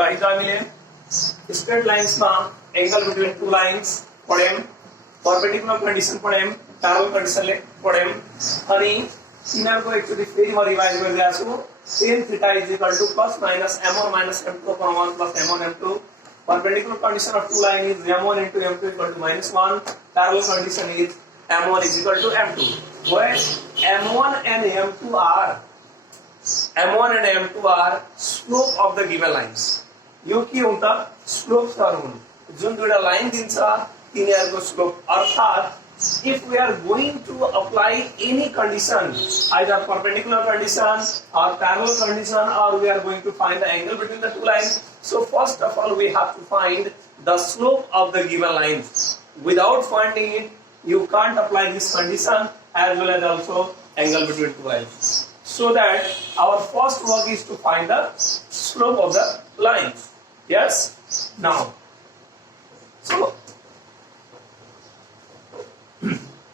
Right आमिले straight lines में angle between two lines पड़ेम परपेंडिकुलर कंडीशन पड़ेम पैरेलल कंडीशन ले पड़ेम अनि इनको एक्चुअली फेरि म रिवाइज गरिरहेको छु tan theta is equal to plus minus m1 minus m2 upon 1 plus m1 m2 perpendicular condition of two line is m1 into m2 equal to minus 1 parallel condition is m1 is equal to m2 where m1 and m2 are slope of the given lines यो के हुन्छ slope term हुन् जुन दुईटा line दिन्छ तिनीहरुको slope अर्थात if we are going to apply any condition either perpendicular condition or parallel condition or we are going to find the angle between the two lines so first of all we have to find the slope of the given line without finding it you can't apply this condition as well as also angle between two lines so that our first work is to find the slope of the line yes now so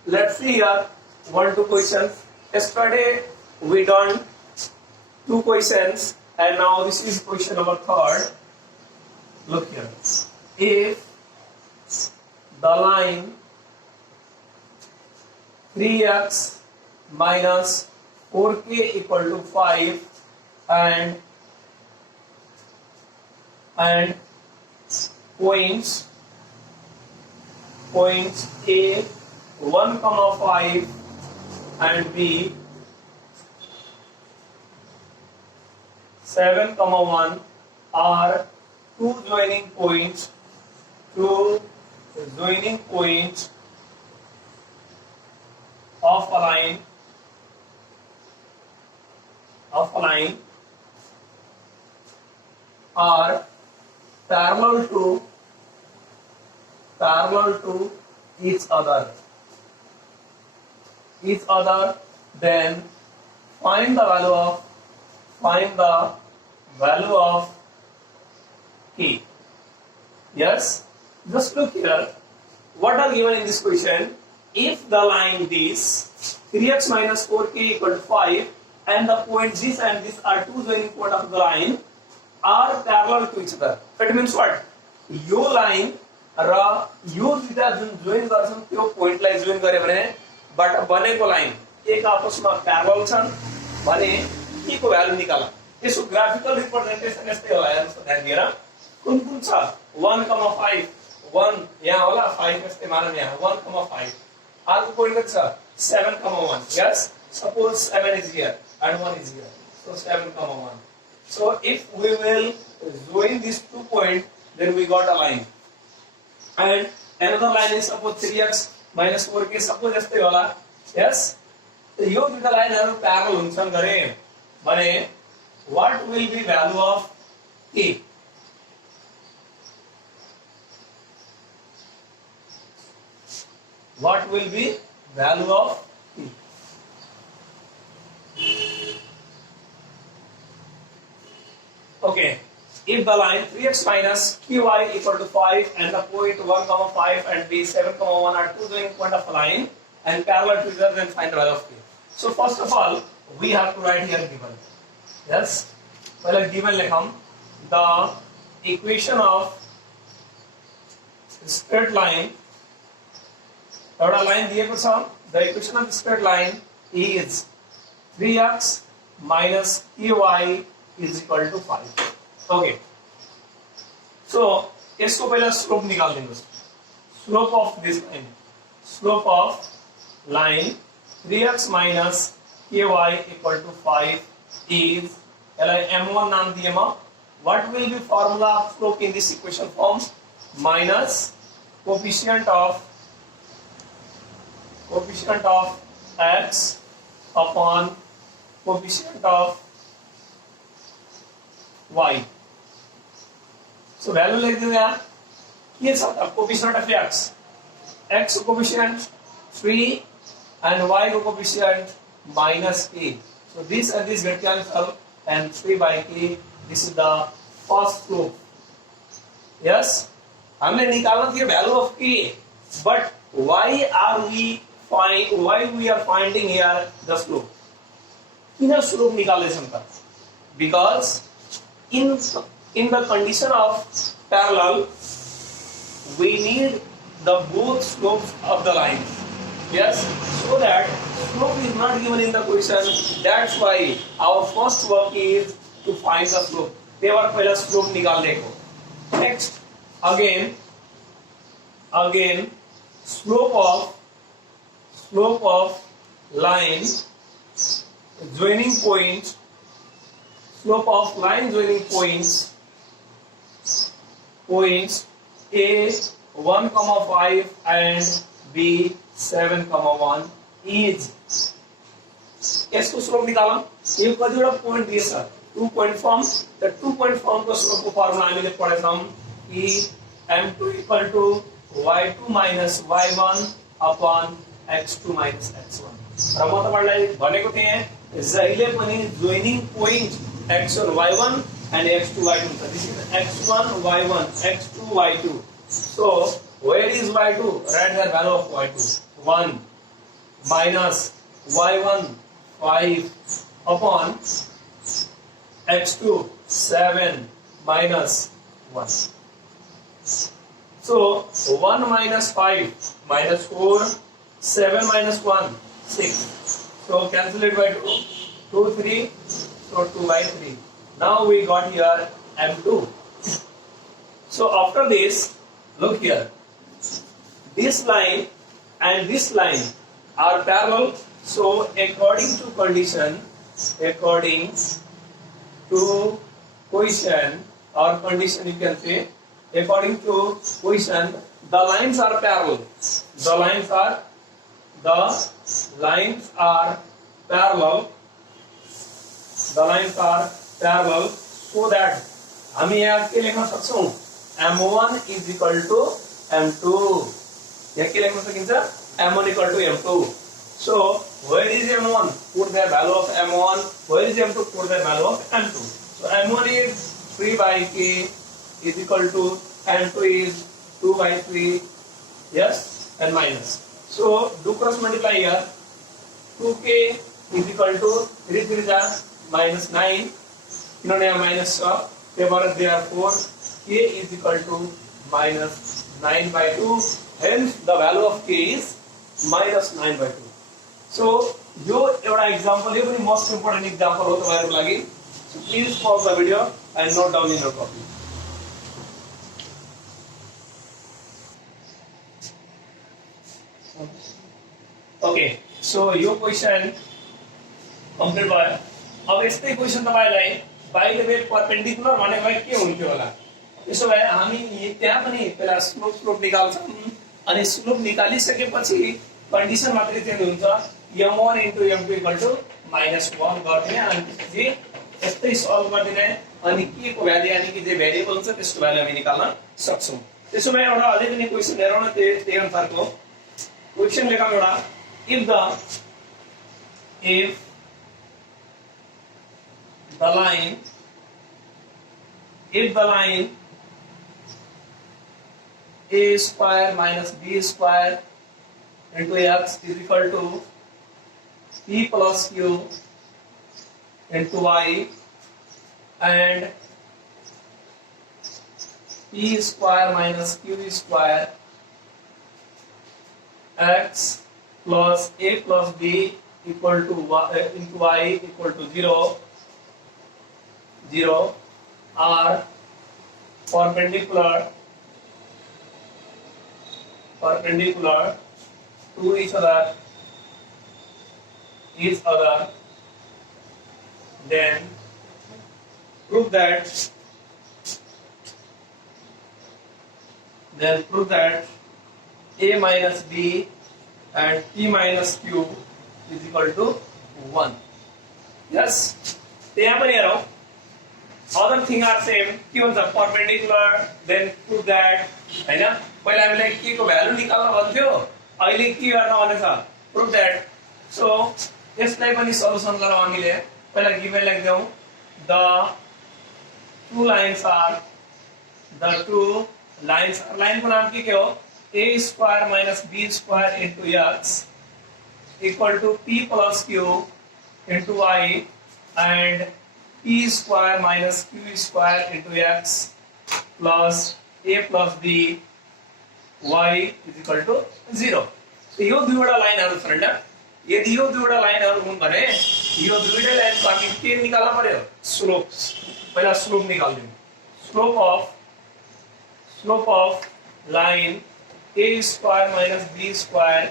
let's see here 1-2 questions. Yesterday we done 2 questions and now this is question number 3rd. Look here. If the line 3x minus 4k equal to 5 and points A 1,5 and B 7,1 are two joining points of a line are parallel to each other then find the value of k yes just look here what are given in this question if the line this 3x minus 4k equal to 5 and the point this and this are two joining point of the line are parallel to each other that means what यो line र यो दुईटा जुन join गर्छन् त्यो पोइन्टलाई join गरे भने बाट बनेको लाइन एक आपसमा प्यारलल छन् भने के को भ्यालु निकाल्नु त्यसको ग्राफिकल रिप्रेजेन्टेसन यस्तै होला हेर्नुस् ध्यान दिएर कुन कुन छ 1,5 1 यहाँ होला 5 यस्तै मानौँ यहाँ 1,5 अर्को पोइन्ट कति छ 7,1 yes suppose 7 is here and 1 is here so 7,1 so if we will join these 2 points then we got a line and another line is suppose 3x minus 4k suppose यस्तै होला yes so यो दुईटा लाइनहरु parallel हुन्छन् गरे भने what will be value of k what will be value of k okay if the line 3x minus qy equal to 5 and the point 1,5 and b 7,1 are two joining point of a line and parallel to each other then find the value of k. So first of all we have to write here given. Yes. Well given lekham the equation of straight line एउटा line दिएको छ the equation of straight line is 3x minus qy is equal to 5. Okay. So, इसको पहले slope निकाल देंगे slope of this line slope of line 3x minus ky equal to 5 is m1 नाम दिए मा what will be formula of slope in this equation form minus coefficient of x upon coefficient of y so value लिख देंगे यहाँ ये सब coefficient of x coefficient 3 and y coefficient minus k so this and this get cancelled and 3 by k this is the first slope yes हमने निकाला थी value of k but why we are finding here the slope किन slope निकाल्दै छौं त because in the condition of parallel, we need the both slopes of the line. Yes, so that slope is not given in the question. That's why our first work is to find the slope. ते बार पहला slope निकालने को. Next, again slope of line joining points, slope of line joining points A 1,5 and B 7,1 is. इसको slope निकाला. ये कतिवटा point दिए sir 2 point form. The 2 point form को स्लोप को फॉर्मूला हामीले पढेका छौं. E m2 equal to y2 minus y1 upon x2 minus x1. र म तपाईलाई भनेको थिएँ जहिले पनि joining point x1 y1 and x2 y2 हुन्छ. This is x1 y1 x2 y2. So where is y2? Write the value of y2 1 minus y1 5 upon x2 7 minus 1. So 1 minus 5 minus 4 7 minus 1 6. So cancel it by 2 2 3. So 2 by 3. Now we got here m2. So after this, look here. This line and this line are parallel. So according to position or condition, you can say according to position, the lines are parallel. The lines are parallel. So that हामी यहाँ के लेख्न सक्छौं m1 is equal to m2. यहाँ के लेख्न सकिन्छ m1 equal to m2. So where is m1? Put the value of m1. Where is m2? Put the value of m2. So m1 is 3 by k is equal to m2 is 2 by 3. Yes, and minus. So do cross multiply here. 2k is equal to 3 3 minus 9. इन्होंने यहाँ minus therefore k is equal to minus 9 by 2. Hence the value of k is minus 9 by 2. So यो एउटा example, यो पनि most important example हो तपाईहरुको लागि. So please pause the video and note down in your copy. Okay, so यो question complete भयो. अब यस्तै क्वेशन तपाईलाई बाइ द वे परपेंडिकुलर भनेको के हुन्थ्यो होला. त्यसो भए हामी त्यहाँ पनि पहिला स्लोप निकाल्छौं अनि स्लोप निकालिसकेपछि कन्डिसन मात्रै चेन्ज हुन्छ. m1 * m2 = -1 गर्ने अनि त्यसपछि यस्तै सल्भ गर्दिने अनि के को भ्यालु यानी कि जे भेरिएबल हुन्छ त्यसको भ्यालु हामी निकाल्न सक्छौं. त्यसो भए एउटा अझै पनि क्वेशन हेरौँ न. त्यही अनुसारको क्वेशन लेखौँ एउटा. if the line a square minus b square into x is equal to p plus q into y and p square minus q square x plus a plus b equal to y into y equal to 0 are perpendicular to each other, then prove that a minus b and p minus q is equal to 1. Yes, यहाँ पनि हेरौँ. Other thing are same. के भन्छ perpendicular, then prove that. हैन, पहिला हामीले के को भ्यालु निकाल्न भन्थ्यो, अहिले के गर्न भनेछ prove that. So यसलाई पनि सल्युसन गरौँ हामीले. पहिला given लेख्दियौ. The two lines are line को नाम के हो? a square minus b square into x equal to p plus q into y and p p square minus q square into x plus a plus b y is equal to 0. यो दुईवटा लाइनहरु friend, यदि यो दुईवटा लाइनहरु हुन् भने यो दुईटै लाइनको हामी के निकाल्न पर्यो? स्लोप. पहिला स्लोप निकाल्दियौ. Slope of line a square minus b square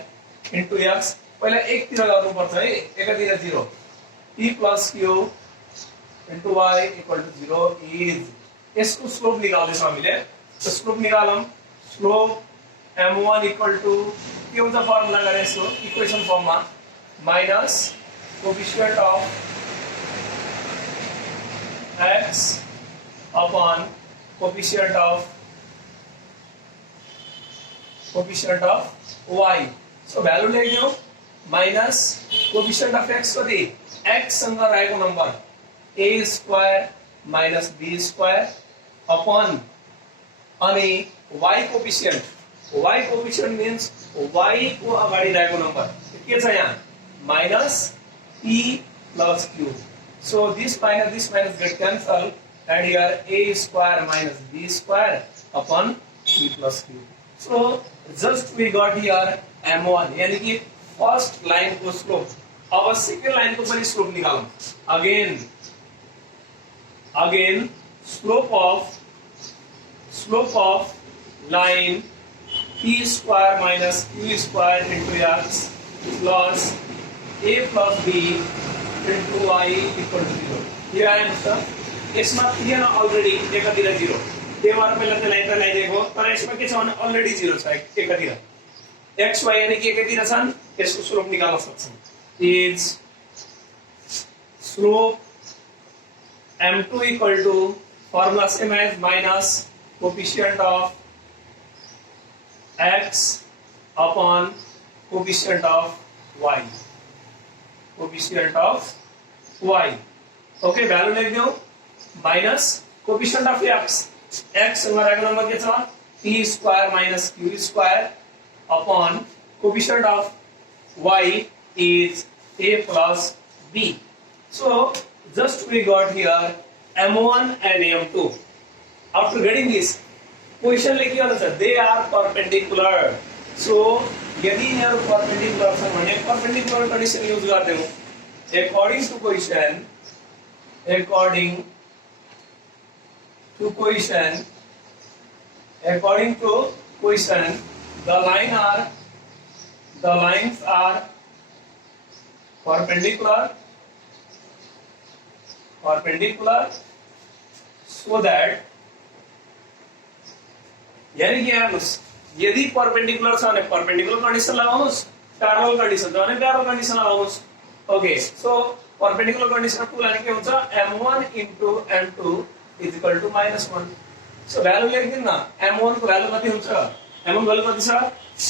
into x. पहिला एक तिर गर्नु पर्छ है, एकातिर 0. p plus q into y equal to 0 is, यसको स्लोप निकाल्दै छौं हामीले. तो स्लोप निकालौं. स्लोप m1 equal to के हुन्छ फर्मुला गरे यसको इक्वेसन फर्ममा minus coefficient of x upon coefficient of y. So value लेख्दियौ माइनस कोएफिशिएन्ट अफ x कति? x सँग रहेको number a square minus b square upon अनि y coefficient. y coefficient means y को अगाडि रहेको नम्बर के छ यहाँ? Minus p plus q. So this minus get cancelled and here a square minus b square upon p plus q. So just we got here m1 यानी कि first line को slope. अब सेकेन्ड लाइन को पनि slope निकालौं. Again slope of line p square minus q square into x plus a plus b into y equal to 0. ये आयो sir. यसमा थिएन अलरेडी एकातिर 0. त्यही भएर पहिला त्यसलाई यता ल्याइदिएको, तर यसमा के छ भने अलरेडी 0 छ एकातिर. x y यानी कि एकातिर छन्, यसको स्लोप निकाल्न सक्छौं. Is slope m2 equal to formula same as minus coefficient of x upon coefficient of y. Okay, value लेख दियो minus coefficient of x. x सँग रहेको नम्बर के छ? p square minus q square upon coefficient of y is a plus b. So just we got here m1 and m2. After getting this, question लेखियो अनुसार they are perpendicular. So यदि यिनीहरु perpendicular छन् भने perpendicular condition use गर्दै हौ. According to question the lines are perpendicular so that यानी कि हेर्नुस्, यदि परपेंडिकुलर छ भने परपेंडिकुलर कन्डिसन लगाउनुस्, प्यारलल कन्डिसन छ भने प्यारलल कन्डिसन लगाउनुस्. ओके, सो परपेंडिकुलर कन्डिसन को लाने के हुन्छ m1 into m2 is equal to -1. So value लेख्दिन न. m1 को भ्यालु कति हुन्छ? m1 भ्यालु कति छ?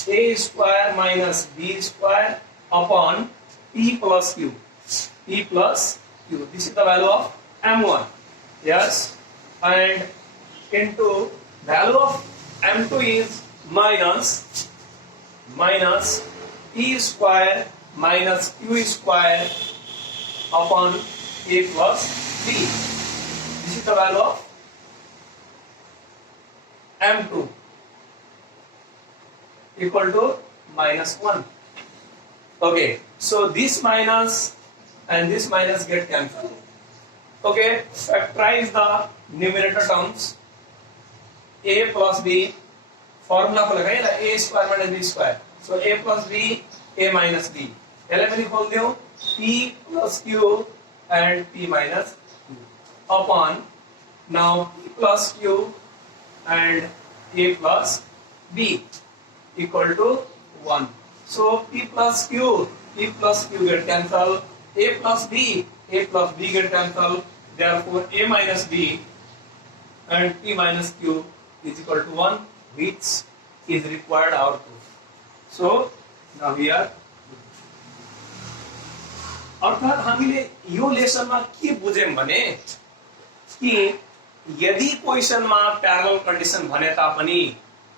a square minus b square upon p plus q. This is the value of m1. Yes, and into value of m2 is minus p square minus q square upon a plus b. This is the value of m2 equal to -1. Okay, so this minus and this minus get cancelled. Okay, factorize the numerator terms. A plus b formula को लगाए ना, a square minus b square. So a plus b, a minus b. Element खोल दियो, p plus q and p minus q upon now p plus q and a plus b equal to 1. So p plus q get cancelled. A plus b get cancelled. Therefore a minus b and p minus q is equal to 1, which is required our proof. So now we are. अर्थात हामीले यो लेसनमा के बुझ्यौं भने कि यदि क्वेशनमा parallel condition भने तापनि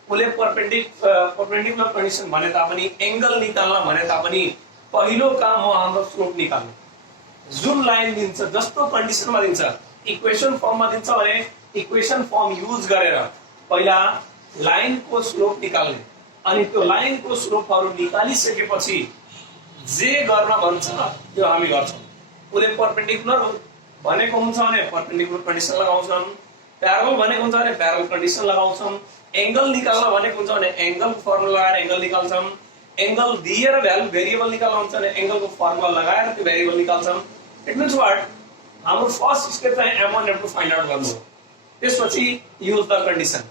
उसले परपेंडिकुलर कन्डिसन भने तापनि एंगल निकाल्न भने तापनि पहिलो काम हो हाम्रो स्लोप निकाल्नु. जुन लाइन दिन्छ जस्तो कन्डिसनमा दिन्छ इक्वेसन फर्ममा दिन्छ भने इक्वेसन फर्म युज गरेर पहिला लाइनको स्लोप निकाल्ने अनि त्यो लाइनको स्लोपहरू निकालिसकेपछि जे गर्न भन्छ त्यो हामी गर्छौं। उले परपेन्डिकुलर भनेको हुन्छ भने परपेन्डिकुलर कन्डिसन लगाउँछौं, प्यारलल भनेको हुन्छ भने प्यारलल कन्डिसन लगाउँछौं, एंगल निकाल्न भनेको हुन्छ भने एंगलको फर्मुला लगाएर एंगल निकाल्छौं, एंगल दिएर भ्यालु भेरिएबल निकाल्न हुन्छ भने एंगलको फर्मुला लगाएर त्यो भेरिएबल निकाल्छौं। इट मीन्स व्हाट हाम्रो फर्स्ट स्टेप चाहिँ m1 m2 फाइन्ड आउट गर्नु हो, त्यसपछि use the condition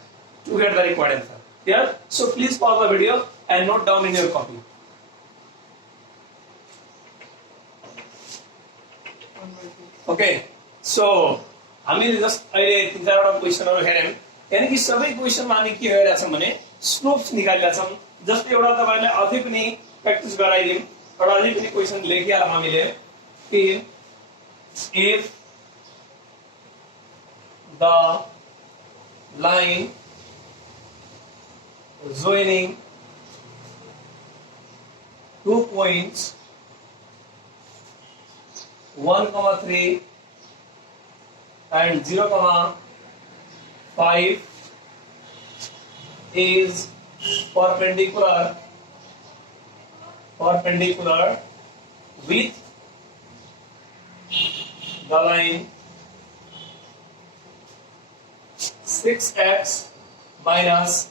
to get the required answer. Clear? So please pause the video and note down in your copy. Okay, so हामीले just अहिले 3-4 वटा क्वेशनहरु हेर्यौं। यानी कि सबै क्वेशनमा हामी के हेरेका छौं भने स्लोप्स निकालेका छौं। जस्तै एउटा तपाईहरुलाई अझै पनि प्र्याक्टिस गराइदिउँ। एउटा अझै पनि क्वेशन लेखिहालौँ हामीले कि if the line joining 2 points 1,3 and 0,5 is perpendicular with the line 6x minus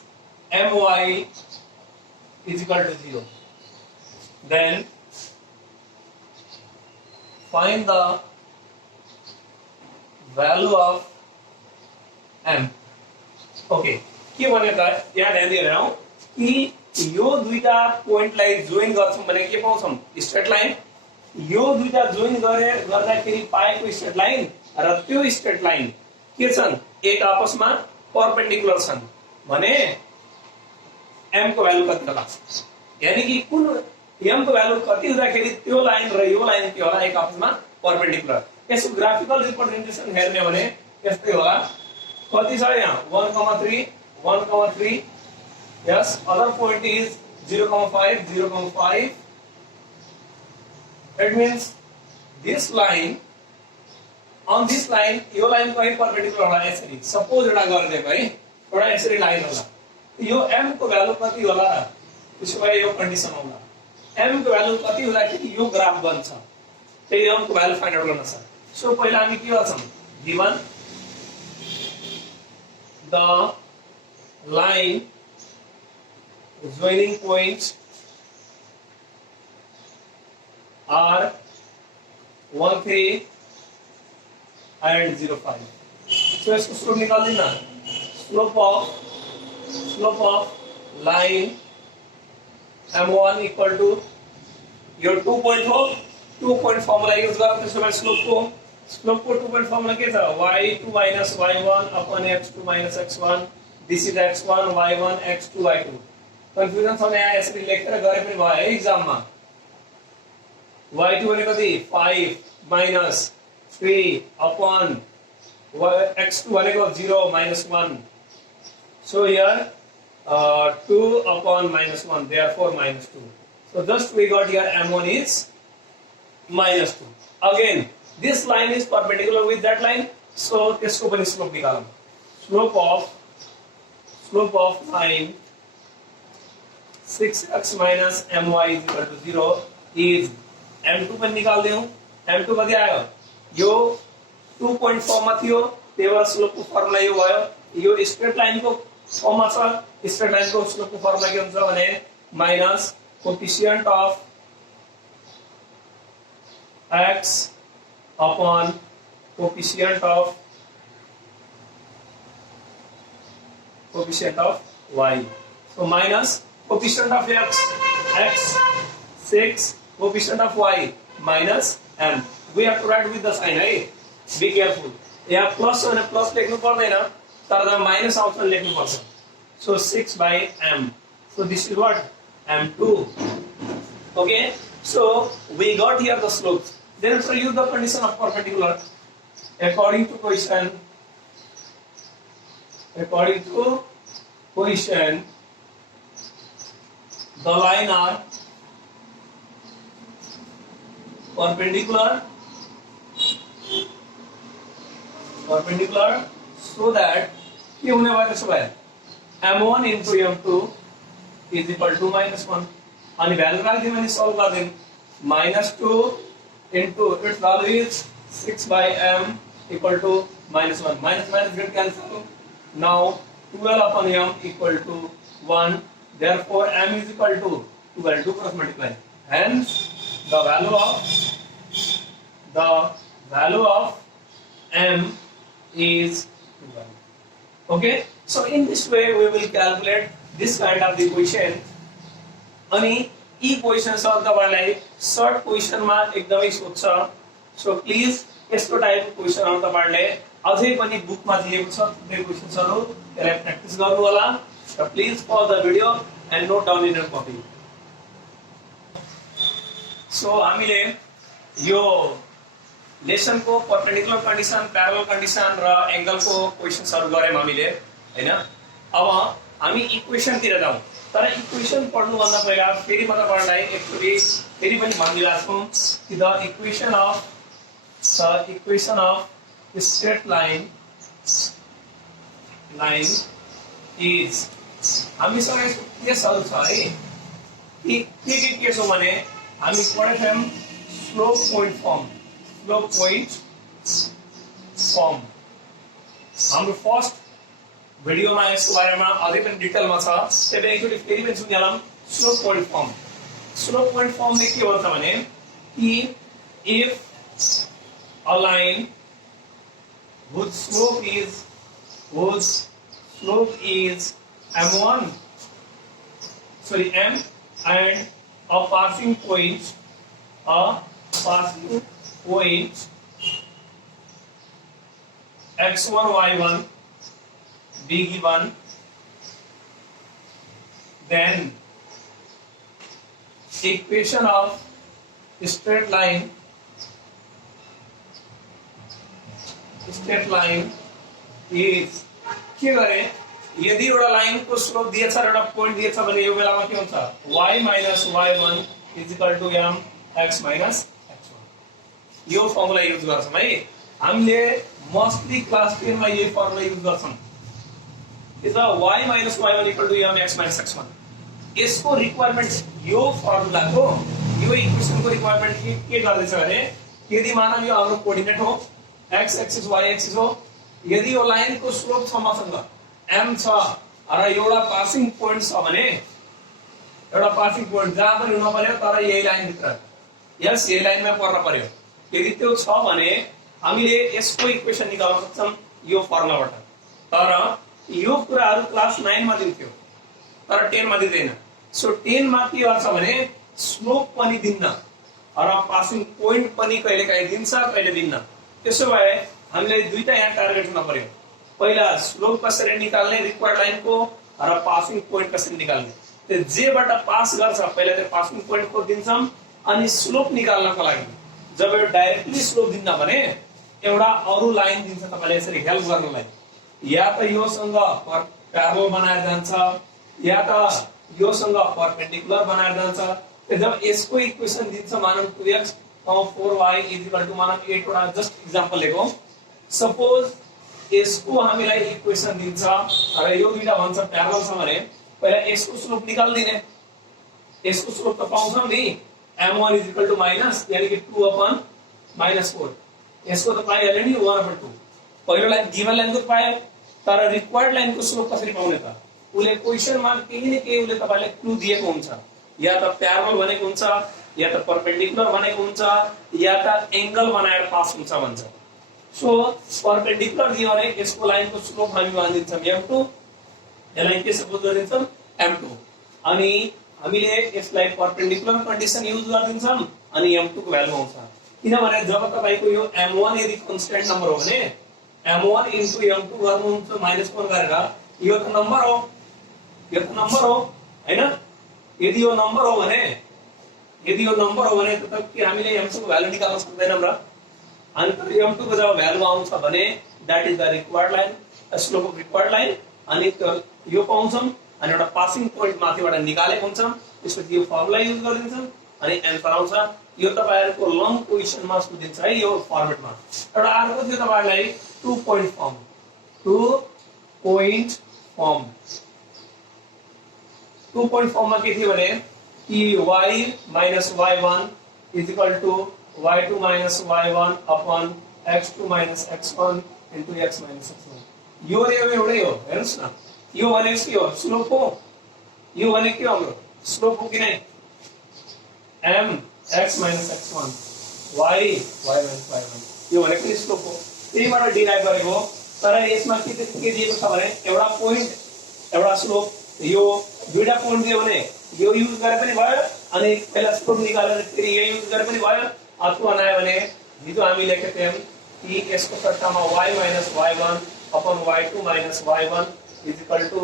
my is equal to 0. Then find the value of m. Okay, के भनेको यहाँ ध्यान दिएर हौ कि यो दुईटा पोइन्टलाई जोइन गर्छौं भने के पाउँछौं? Straight line. यो दुईटा जोइन गर्दाखेरि पाएको स्ट्रेट लाइन र त्यो स्ट्रेट लाइन के छन्? एक आपसमा परपेन्डिकुलर छन् भने m को भ्यालु कति होला? यानी कि कुन m को भ्यालु कति हुँदाखेरि त्यो लाइन र यो लाइन के होला? एक आपसमा परपेन्डिकुलर। यसको ग्राफिकल रिप्रेजेन्टेसन हेर्ने भने यस्तै होला। कति छ यहाँ? 1,3 yes, other point is 0,5. It means this line, on this line, यो लाइन कहीं परपेंडिकुलर होला यसरी। सपोज एउटा गरिदिएको है, एउटा यसरी लाइन होला। यो m को भ्यालु कति होला? त्यसो भए यो कन्डिसन होला। m को भ्यालु कति हुँदाखेरि यो ग्राफ बन्छ। त्यही m को भ्यालु फाइन्ड आउट गर्न छ। सो पहिला हामी के गर्छौं? Given the line joining points are 1,3 and 0,5. So इसको स्लोप निकाल देना। Slope of line m1 equal to यो 2 पॉइंट हो, 2 पॉइंट फॉर्मूला यूज करो। त्यसको बाद स्लोप को 2 पॉइंट फॉर्मूला के था? y2 minus y1 upon x2 minus x1. This is x1 y1 x2 y2. Confusion छ भने यहाँ यसरी लेखेर गरे पनि भयो है एक्जाममा। y2 भनेको कति? 5 minus 3 upon x2 भनेको 0 minus 1. So here 2 upon minus 1, therefore minus 2. So just we got here m1 is minus 2. Again, this line is perpendicular with that line, so त्यसको पनि slope निकालौं। Slope of line 6x minus my is equal to 0 is m2 पनि निकाल देऊ। m2 कति आयो? यो 2 point फर्ममा थियो, त्यही भएर स्लोपको फर्मुला यो भयो। यो स्ट्रेट लाइनको फर्ममा छ। स्ट्रेट लाइनको स्लोपको फर्मुला के हुन्छ भने minus coefficient of x upon coefficient of y. So minus coefficient of x 6, coefficient of y minus m. We have to write with the sign, right? Be careful. यहाँ plus भने plus लेख्नु पर्दैन, तर जब minus आउँछ लेख्नु पर्छ। So 6 by m. So this is what? m2. Okay? So we got here the slopes. Then after use the condition of perpendicular. According to question, the line are perpendicular perpendicular so that के होने वाला सब है m1 into m2 is equal to -1 आणि value राखी मैंने solve कर दें -2 into its value is 6 by m equal to -1 minus get cancel now 12 upon m equal to 1 therefore m is equal to 12 2 cross multiply hence the value of m is 12. Okay, so in this way we will calculate this kind of the equation. अनि equation solve गर्नलाई short question मा एकदमै सोध्छ. So please यस्तो टाइपको question आउँ तपाईहरुले अझै पनि बुकमा दिएको छ त्यो क्वेशन्सहरु यसलाई प्र्याक्टिस गर्नु होला. So please pause the video and note down in your copy. So हामीले यो लेसन को परपेंडिकुलर कंडीशन, पैरेलल कंडीशन र एंगल को क्वेशन्सहरु गर्यौं हामीले हैन. अब हामी इक्वेशन तिर जाउँ. तर इक्वेशन पढ्नु भन्दा पहिला फेरि म तपाईहरुलाई एकचोटी फेरि पनि भनिदिन्छु कि the equation of straight line is हामीसँग केसहरु छ है. के छ भने हामी पढेछौं स्लोप पोइन्ट फर्म. हाम्रो फर्स्ट भिडियोमा यसको बारेमा अझै पनि डिटेलमा छ. त्यसले एकचोटी फेरि पनि सुनिहालौं. Slope point form. Slope point फर्मले के भन्छ भने कि if a line whose slope is m1 m and a passing point x1 y1 be given, then equation of straight line is के गरे यदि एउटा लाइन को स्लोप दिएछ र एउटा पोइन्ट दिएछ भने यो बेलामा के हुन्छ y minus y1 is equal to m x minus x1. यो फर्मुला युज गर्छौं है. हामीले मोस्टली क्लास 10 मा यो फर्मुला युज गर्छौं. Is y minus y1 equal to m x minus x1. यसको रिक्वायरमेन्ट यो फर्मुलाको यो इक्वेशनको रिक्वायरमेन्ट के गर्दैछ भने यदि मानव यो हाम्रो कोर्डिनेट हो x एक्सिस y एक्सिस हो, यदि यो लाइन को स्लोप छ मसँग m छ र एउटा पासिङ पोइन्ट छ भने एउटा पासिङ पोइन्ट जहाँ पनि हुन पर्यो तर यही लाइन भित्र यस यही लाइनमा पर्न पर्यो. यदि त्यो छ भने हामीले यसको इक्वेसन निकाल्न सक्छौं यो फर्मुलाबाट. तर यो कुराहरु क्लास 9 मा दिन्थ्यो तर 10 मा दिदैन. सो 10 मा के गर्छ भने स्लोप पनि दिन्न र पासिङ पोइन्ट पनि कहिलेकाहीँ दिन्छ कहिले दिन्न. त्यसो भए हामीले दुईटा यहाँ टार्गेट हुन पर्यो. पहिला स्लोप कसरी निकाल्ने रिक्वायर्ड लाइन को र पासिङ पोइन्ट कसरी निकाल्ने. त्यो जेबाट पास गर्छ पहिला त्यो पासिङ पोइन्ट को दिन्छौं अनि स्लोप निकाल्नको लागि जब यो डाइरेक्टली स्लोप दिन्न भने एउटा अरु लाइन दिन्छ तपाईले यसरी हेल्प गर्नलाई. या त योसँग प्यारलल बनाएर जान्छ या त योसँग परपेंडिकुलर बनाएर जान्छ. जब यसको इक्वेसन दिन्छ मानौ 2x 4y is equal to मानव 8 वटा जस्ट एक्जाम्पल लेखौं. सपोज यसको हामीलाई इक्वेसन दिन्छ र यो दुईटा भन्छ प्यारलल छ भने पहिला यसको स्लोप निकाल्दिने. यसको स्लोप त पाउँछौं नि m1 is equal to minus यानी कि 2 upon -4. यसको त पाइहाल्यो नि 1 upon 2. पहिलो लाइन गिवन लाइन को पाए तर रिक्वायर्ड लाइन को स्लोप कसरी पाउने त उले क्वेशनमा केही न केही उले तपाईलाई क्लु दिएको हुन्छ. या त प्यारलल भनेको हुन्छ या त परपेंडिकुलर भनेको हुन्छ या त एंगल बनाएर पास हुन्छ भन्छ. सो परपेंडिकुलर दियो भने यसको लाइन को स्लोप हामी मानिदिन्छौं m2 यसलाई के सपोज गरिदिन्छौं m2 अनि हामीले यसलाई परपेंडिकुलर कन्डिसन युज गरिदिन्छौं अनि m2 को भ्यालु आउँछ. किनभने जब तपाईको यो m1 यदि कन्स्टेन्ट नम्बर हो भने m1 into m2 गर्नुहुन्छ -1 गरेर यो त नम्बर हो हैन. यदि यो नम्बर हो भने त के हामीले m2 को भ्यालु निकाल्न सक्दैनौं र. अनि m2 को जब भ्यालु आउँछ भने that is the required line slope of required line अनि यो पाउँछौं अनि एउटा पासिङ पोइन्ट माथिबाट निकालेको हुन्छ. त्यसपछि यो फर्मुला युज गरिदिन्छौं अनि एन्सर आउँछ. यो तपाईहरुको लङ क्वेशनमा सोधिन्छ है यो फर्मेटमा. एउटा अर्को थियो तपाईहरुलाई 2 point form. 2 point form. 2 point form में कितनी बने कि y minus y1 is equal to y2 minus y1 upon x2 minus x1 into x minus x1. यो रे एवढे हो हेर्नुस् न यो भनेको के हो स्लोप हो यो भनेको के हो स्लोप हो कि नहीं m x minus x1 y minus y1 यो भनेको नि स्लोप हो त्यहीबाट डिराइभ गरेको तर यसमा के दिएको छ भने एउटा पोइन्ट एउटा स्लोप यो दुईटा पोइन्ट दियो भने यो युज गरे पनि भयो अनि पहिला स्लोप निकालेर फेरि यो युज गरे पनि भयो अथवा नआयो भने हिजो हामी लेखेको थियौं कि यसको सट्टामा y minus y1 upon y2 minus y1 is equal to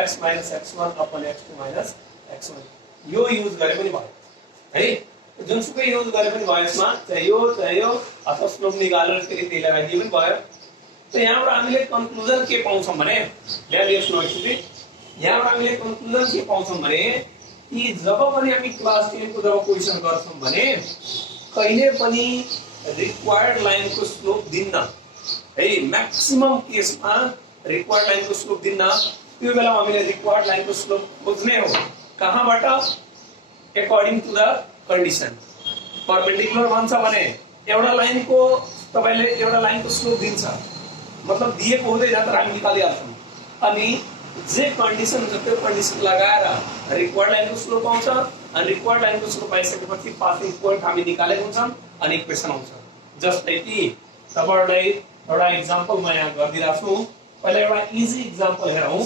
x minus x1 upon x2 minus x1 यो युज गरे पनि भयो है जुनसुकै युज गरे पनि भयो यसमा चाहिँ यो अथवा स्लोप निकालेर फेरि त्यही लगाइदिए पनि भयो त यहाँबाट हामीले कन्क्लुजन के पाउँछौं भने ध्यान दिनुहोस् न एकचोटी यहाँबाट हामीले कन्क्लुजन के पाउँछौं भने कि जब पनि हामी क्लास 10 को जब क्वेशन गर्छौं भने कहिले पनि रिक्वायर्ड लाइन को स्लोप दिन्न है म्याक्सिमम केसमा रिक्वायर्ड लाइन को स्लोप दिन्न त्यो बेला हामीले रिक्वायर्ड लाइन को स्लोप खोज्ने हो कहाँबाट according to the condition perpendicular भन्छ भने एउटा लाइन को तपाईले एउटा लाइन को स्लोप दिन्छ मतलब दिएको हुँदैन तर हामी निकालिहाल्छौं अनि जे कन्डिसन छ त्यो कन्डिसन लगाएर रिक्वायर्ड लाइन को स्लोप आउँछ अनि रिक्वायर्ड लाइन को स्लोप आइसकेपछि पासिङ पोइन्ट हामी निकालेको हुन्छौं अनि इक्वेसन आउँछ जस्तै कि तपाईहरुलाई एउटा एक्जाम्पल म यहाँ गरिदिराछु छु पहिला एउटा इजी एक्जाम्पल हेरौं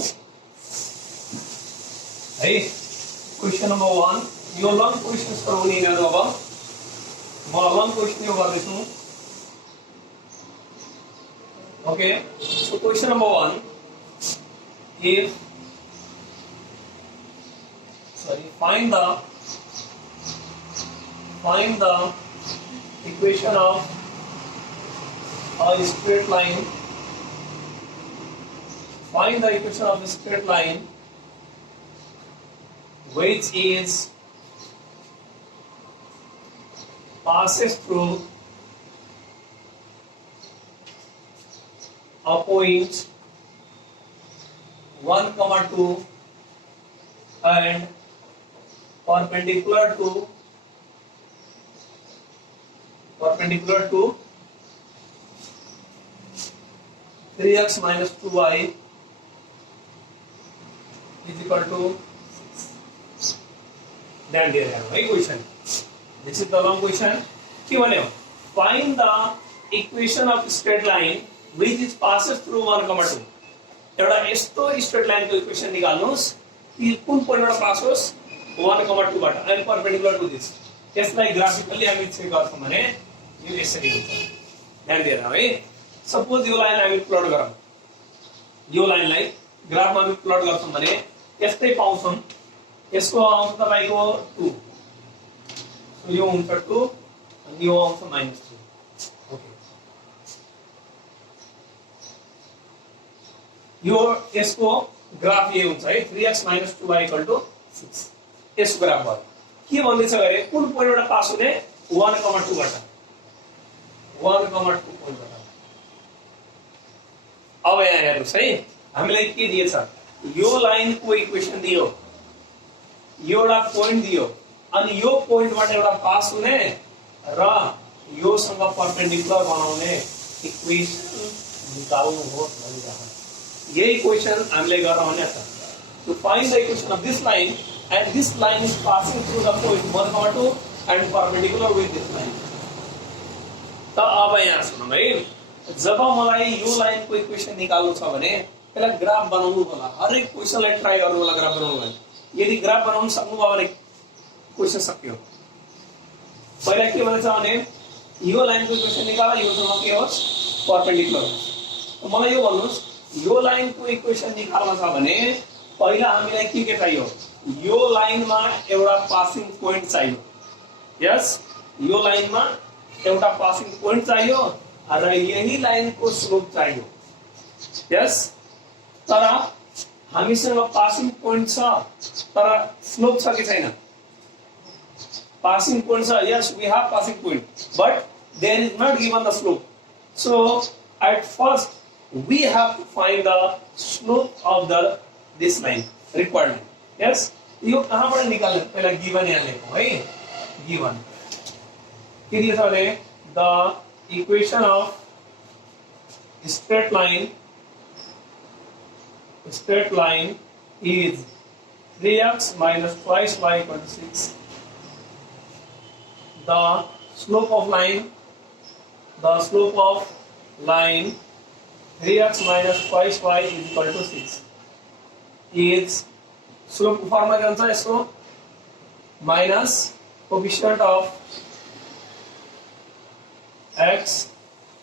है क्वेशन नम्बर 1 यो लङ क्वेशन्स गरौँ नि यिनीहरु अब म लङ क्वेशन यो गर्दै छु okay so question number 1 if find the equation of a straight line find the equation of a straight line which is passes through a point 1, 2 and perpendicular to 3x minus 2y is equal to 6. Then there है वही question this is the long question के भन्यो find the equation of straight line which is passes through 1, 2 एउटा यस्तो straight line को equation निकाल्नुस् कि कुन पोइन्टबाट पास होस् 1, 2 बाट एन्ड परपेंडिकुलर टु दिस यसलाई ग्राफिकली हामी चेक गर्छौं भने यो यसरी हुन्छ ध्यान दिएर है सपोज यो लाइन हामी प्लट गरौँ यो लाइनलाई ग्राफमा हामी प्लट गर्छौं भने यस्तै पाउँछौं यसको आउँछ तपाईको 2 सो यो हुन्छ 2 अनि यो आउँछ -3 ओके यो यसको ग्राफ ये हुन्छ है 3x - 2y = 6 यसको ग्राफ भयो के भन्दै छ गरे कुन पोइन्टबाट पास हुने 1, 2 बाट 1, 2 पोइन्टबाट अब यहाँ हेर्नुस् है हामीलाई के दिएछ यो लाइनको इक्वेसन दियो यो एउटा पोइन्ट दियो अनि यो पोइन्टबाट एउटा पास हुने र योसँग परपेंडिकुलर बनाउने इक्वेसन निकाल्नु हो भनिरहेको यही क्वेशन हामीले गर्न भने छ to find the equation of this line and this line is passing through the point 1, 2 and perpendicular with this line त अब यहाँ सुनौं है जब मलाई यो लाइन को इक्वेसन निकाल्नु छ भने पहिला ग्राफ बनाउनु होला हरेक क्वेशनलाई ट्राई गर्नु होला ग्राफ बनाउनु होला यदि ग्राफ बनाउन सक्नुभयो भने क्वेशन सक्यो पहिला के भन्छ भने यो लाइन को इक्वेसन निकाल योसँग के होस् परपेंडिकुलर होस् मलाई यो भन्नुस् यो लाइन को इक्वेसन निकाल्न छ भने पहिला हामीलाई के चाहियो यो लाइनमा एउटा पासिङ पोइन्ट चाहियो यस यो लाइनमा एउटा पासिङ पोइन्ट चाहियो र यही लाइनको स्लोप चाहियो यस तर हामीसँग पासिङ पोइन्ट छ तर स्लोप छ कि छैन पासिङ पोइन्ट छ यस we have passing point but there is not given the slope so at first we have to find the slope of this line, required line. Yes, यो कहाँ पर निकाल्ने, पहले given यहाँ लेको है, given के लिए सारे the equation of straight line is 3x minus twice y equal to 6. The slope of line 3x minus twice y is equal to 6 is slope formula क्या है इसको minus coefficient of x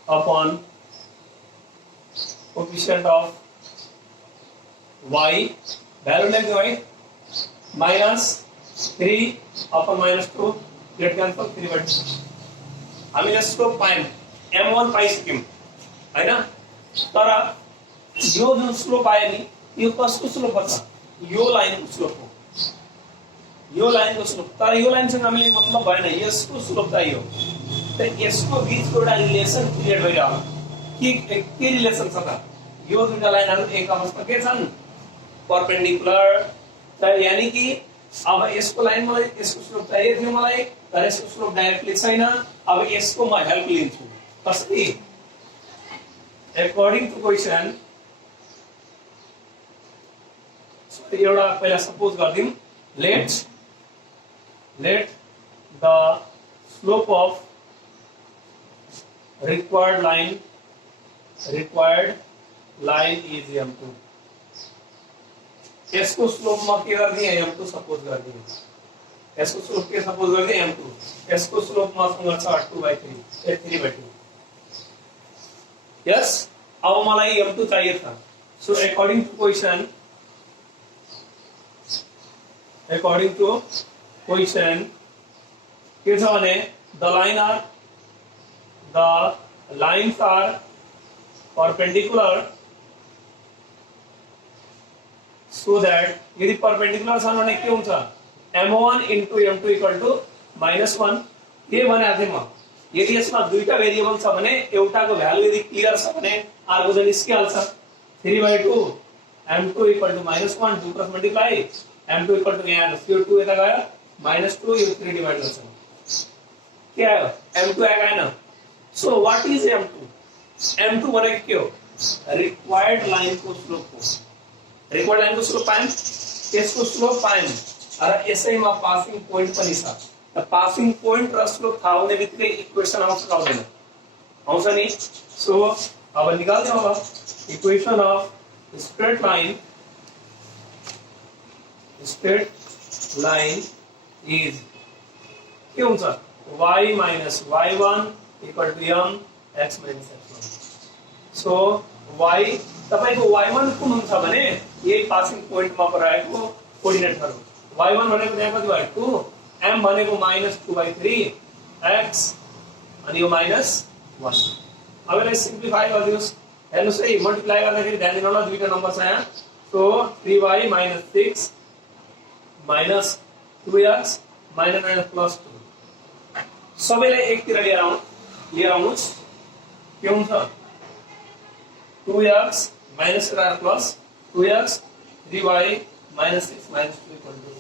upon coefficient of y, value like y minus 3 upon minus 2 get cancel 3 by 2. हमें slope पाएं m1 पाई सकिम है ना, तर यो जो स्लोप आयो नि यो कसको स्लोप हो त, यो लाइनको स्लोप हो, यो लाइनको स्लोप, तर यो लाइनसँग हामीले मतलब भएन, यसको स्लोप चाहियो, त यसको बीचको एउटा रिलेसन क्रिएट भइरह्यो के रिलेसन छ त, यो दुईटा लाइनहरु एक आपसमा के छन् परपेंडिकुलर, त यानी कि अब यसको लाइन मलाई यसको स्लोप चाहिएको थियो मलाई, तर यसको स्लोप डाइरेक्टली छैन, अब यसको म हेल्प लिन्छु कसरी, according to question एउटा पहिला suppose गर्दिम, let the slope of required line is m2, यसको स्लोप म के गर्दिए m2 सपोज गर्दिए, यसको स्लोप के सपोज गर्दिए m2, यसको स्लोप मसँग छ 2/3 3/2. यस, अब मलाई m2 चाहिए था, सो according to question के छ भने the lines are perpendicular so that यदि perpendicular छन् भने के हुन्छ m1 into m2 equal to -1 के भनेको थिए म, यदि यसमा दुईटा भेरिएबल छ भने एउटाको भ्यालु यदि क्लियर छ भने अर्को चाहिँ निस्किहाल्छ, 3/2 m2 equal to -1 2 cross multiply m2 equal to यहाँ यो 2 यता गयो -2 यो 3 डिवाइड गर्छ, के आयो m2 आएको हैन. सो व्हाट इज m2 भनेको के हो, रिक्वायर्ड लाइनको स्लोप हो, रिक्वायर्ड लाइनको स्लोप पाएँ, यसको स्लोप पाएँ र यसैमा पासिङ पोइन्ट पनि छ, त पासिङ पोइन्ट र स्लोप थाहा हुने बित्तिकै इक्वेसन आउँछ आउँदैन, आउँछ नि. सो अब निकाल्दियौ, अब equation of straight line is के हुन्छ y minus y1 equal to m x minus x1. So y तपाईको y1 कुन हुन्छ भने यही पासिङ पोइन्टमा रहेको कोर्डिनेटहरु, y1 भनेको त्यहाँ कति भयो 2, m भनेको -2/3 x अनि यो -1. अब यसलाई सिम्प्लिफाई गरिदिनुस्, हेर्नुस् है मल्टिप्लाई गर्दाखेरि ध्यान दिनु होला दुईटा नम्बर छ यहाँ, सो 3y - 6 - 2x -+ 2 सबैलाई एकतिर लिएर आउनुस्, के हुन्छ 2x - plus 2x 3y - 6 - 2 equal to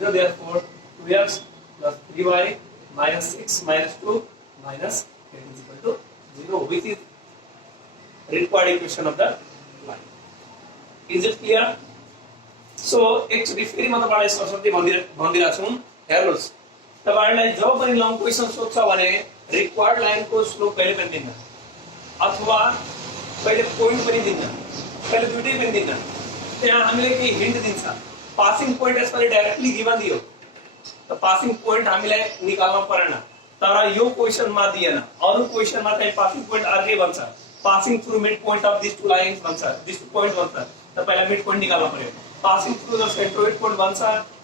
0. Therefore 2x plus 3y - 6 - 2 minus 8 is equal to 0, which is required equation of the line. Is it clear? So actually फेरि म तपाईलाई सरस्वती भनिदिरा छु, हेर्नुस् तपाईहरुलाई जब पनि लङ क्वेशन सोध्छ भने रिक्वायर्ड लाइनको स्लोप कहिले पनि दिन्न, अथवा कहिले पोइन्ट पनि दिन्न, कहिले दुईटै पनि दिन्न, त्यहाँ हामीले के हिन्ट दिन्छ, पासिङ पोइन्ट यसपालि डाइरेक्टली गिभन दियो, त पासिङ पोइन्ट हामीलाई निकाल्न परेन, तर यो क्वेशनमा दिएन, अरु क्वेशनमा चाहिँ पासिङ पोइन्ट अर्कै भन्छ, passing through mid point of this two lines भन्छ, दिस टु पोइन्ट भन्छ, तपाईलाई मिड पोइन्ट निकाल्न पर्यो, passing through the centroid point भन्छ,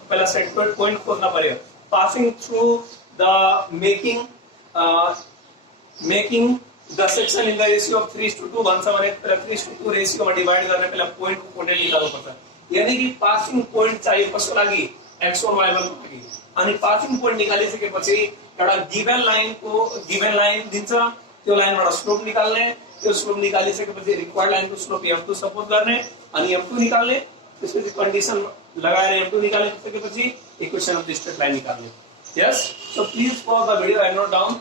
तपाईलाई सेन्ट्रोइड पोइन्ट खोज्न पर्यो, passing through the making the section in the ratio of 3:2 भन्छ भने 3:2 रेशियोमा डिवाइड गर्ने पहिला पोइन्ट को कोर्डिनेट निकाल्नु पर्छ, यानी कि पासिङ पोइन्ट चाहियो कसको लागि x1 y1 को लागि, अनि पासिङ पोइन्ट निकालिसकेपछि एउटा गिवन लाइन दिन्छ, त्यो लाइनबाट स्लोप निकाल्ने, त्यो स्लोप निकालिसकेपछि रिक्वायर्ड लाइनको स्लोप m2 सपोज गर्ने अनि m2 निकाल्ने, त्यसपछि कन्डिसन लगाएर m2 निकालिसकेपछि equation of the straight line निकाल्ने. Yes, so please pause the video and note down.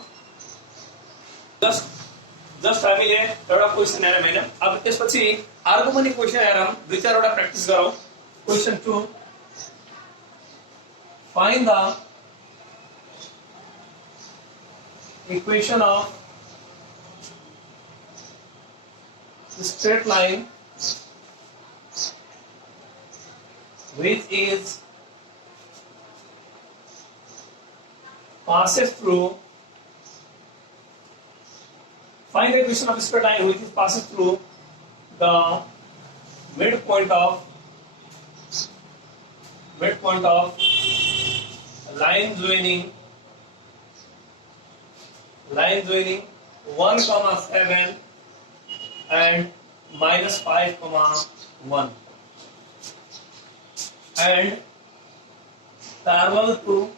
Just हामीले एउटा क्वेशन हेरौँ हैन. अब त्यसपछि अर्को पनि क्वेशन हेरौँ, दुई चारवटा प्र्याक्टिस गरौँ. Question 2, find the equation of the straight line which is passes through. Find the equation of straight line which is passes through the midpoint of line joining 1,7 and -5,1 and parallel to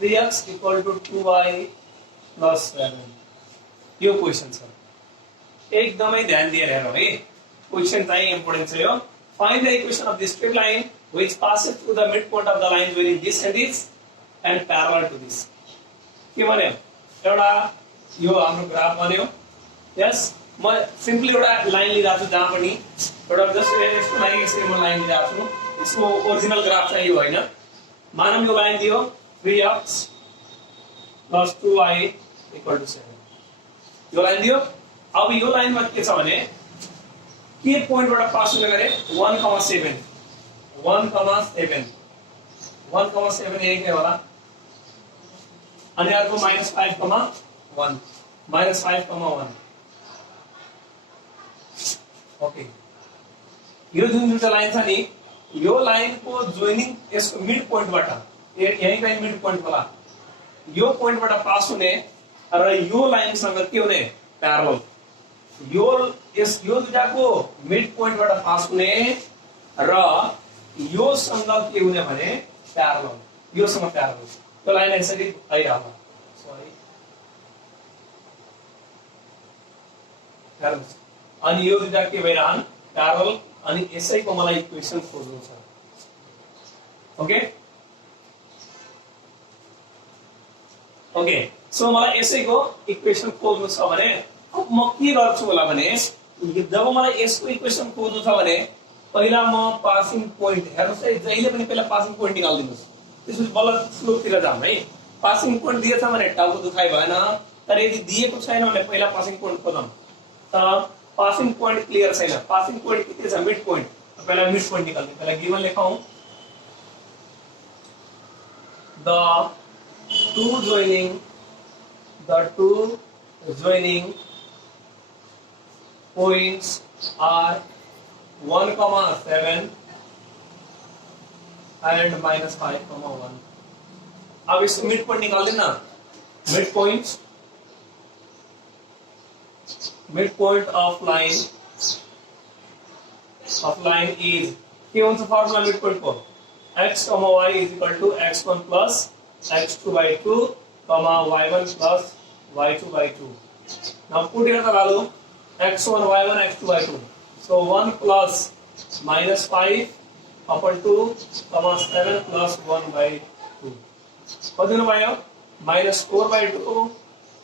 3x equal to 2y plus 7. यो question छ, एकदमै ध्यान दिएर हेरौँ है. Question चाहिँ important छ यो. Find the equation of the straight line which passes through the midpoint of the line joining this and this and parallel to this. के भन्यो? एउटा यो हाम्रो ग्राफ भन्यो. यस, म सिम्पली एउटा लाइन लिइराछु जहाँ पनि एउटा जस्ट यसको लागि यसरी म लाइन लिइराछु. यसको ओरिजिनल ग्राफ चाहिँ यो हैन. मानम यो लाइन दियो 3x plus 2y equal to 7. यो लाइन दियो. अब यो लाइनमा के छ भने के पोइन्टबाट पास हुने गरे 1,7 यही के होला अनि अर्को -5,1 ओके. यो जुन दुईटा लाइन छ नि, यो लाइनको जोइनिङ यसको मिड पोइन्टबाट यही कहीं मिड पोइन्ट होला, यो पोइन्टबाट पास हुने र यो लाइनसँग के हुने प्यारलल. यो दुईटाको मिड पोइन्टबाट पास हुने र यो सँग के हुने भने प्यारलल, यो सँग प्यारलल. त्यो लाइन यसरी आइराछ. Sorry, parallel. अनि यो दुईटा के भइराछन् प्यारलल. अनि यसैको मलाई इक्वेसन खोज्नु छ. ओके ओके, सो मलाई यसैको इक्वेसन खोज्नु छ भने अब म के गर्छु होला भने जब मलाई यसको इक्वेसन खोज्नु छ भने पहिला म पासिङ पोइन्ट हेर्नुस् है, जहिले पनि पहिला पासिङ पोइन्ट निकाल्दिनुस्, त्यसपछि बल्ल स्लोपतिर जाम है. पासिङ पोइन्ट दिएछ भने टाउको दुखाइ भएन, तर यदि दिएको छैन भने पहिला पासिङ पोइन्ट खोजौँ. त पासिङ पोइन्ट क्लियर छैन. पासिङ पोइन्ट के छ? Mid point. पहिला मिड पोइन्ट निकाल्ने. पहिला गिवन लेखौँ the two joining points are 1,7 and -5,1. अब इसको मिड पॉइंट निकाल देना. Mid point of line is कौन सा फॉर्मूला मिड पॉइंट को x, y is equal to x1 plus x2 by 2, y1 plus y2 by 2. Now put here the value x1, y1, x2 by 2. So 1 plus -5 upon 2, 7 plus 1 by 2. What do you know? -4 by 2,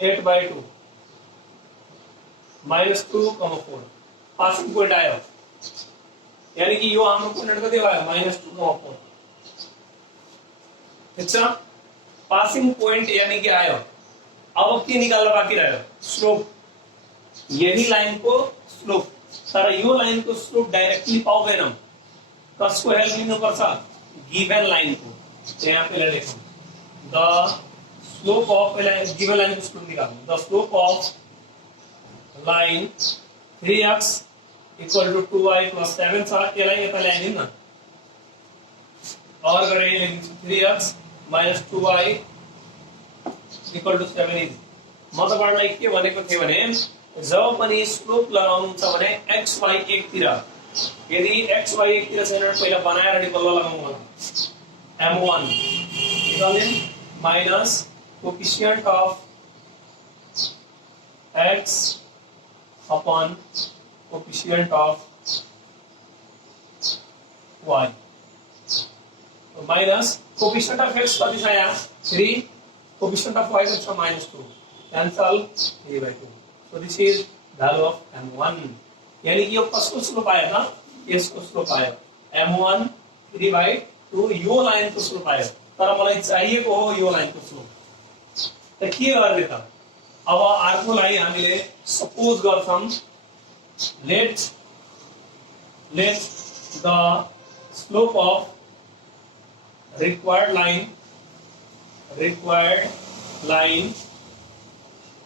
8 by 2. -2, 4. Passing point आया, यानी कि यो हाम्रो point कति भयो -2,4. ठीक छ. Passing point यानी कि आयो. अब के निकाल्न बाँकी रह्यो? स्लोप. यही लाइन को स्लोप. तर यो लाइन को स्लोप डाइरेक्टली पाउँदैनौं. कसको हेल्प लिनुपर्छ? गिवन लाइन को. यहाँ पे लेखौं the slope of given line को स्लोप निकाल्नु. The slope of line 3x equal to 2y plus 7 छ. यसलाई यता ल्याइदिनु न. और गरे लेखिन्छु 3x minus 2y equal to 7 is. म तपाईहरुलाई के भनेको थिए भने जब पनि स्लोप लगाउनु छ भने x y एकतिर, यदि x y एकतिर छैन भने पहिला बनाएर अनि बल्ल लगाउनु होला. m1 equal minus coefficient of x upon coefficient of y. So minus coefficient of x कति छ यहाँ 3, coefficient of y is -2. Cancel 3/2. So this is value of m1. यानी कि यो कसको स्लोप आयो त यसको स्लोप आयो m1 3/2 यो लाइनको स्लोप आयो तर मलाई चाहिएको हो यो लाइनको स्लोप त के गर्ने त अब अर्कोलाई हामीले सपोज गर्छौं let the slope of required line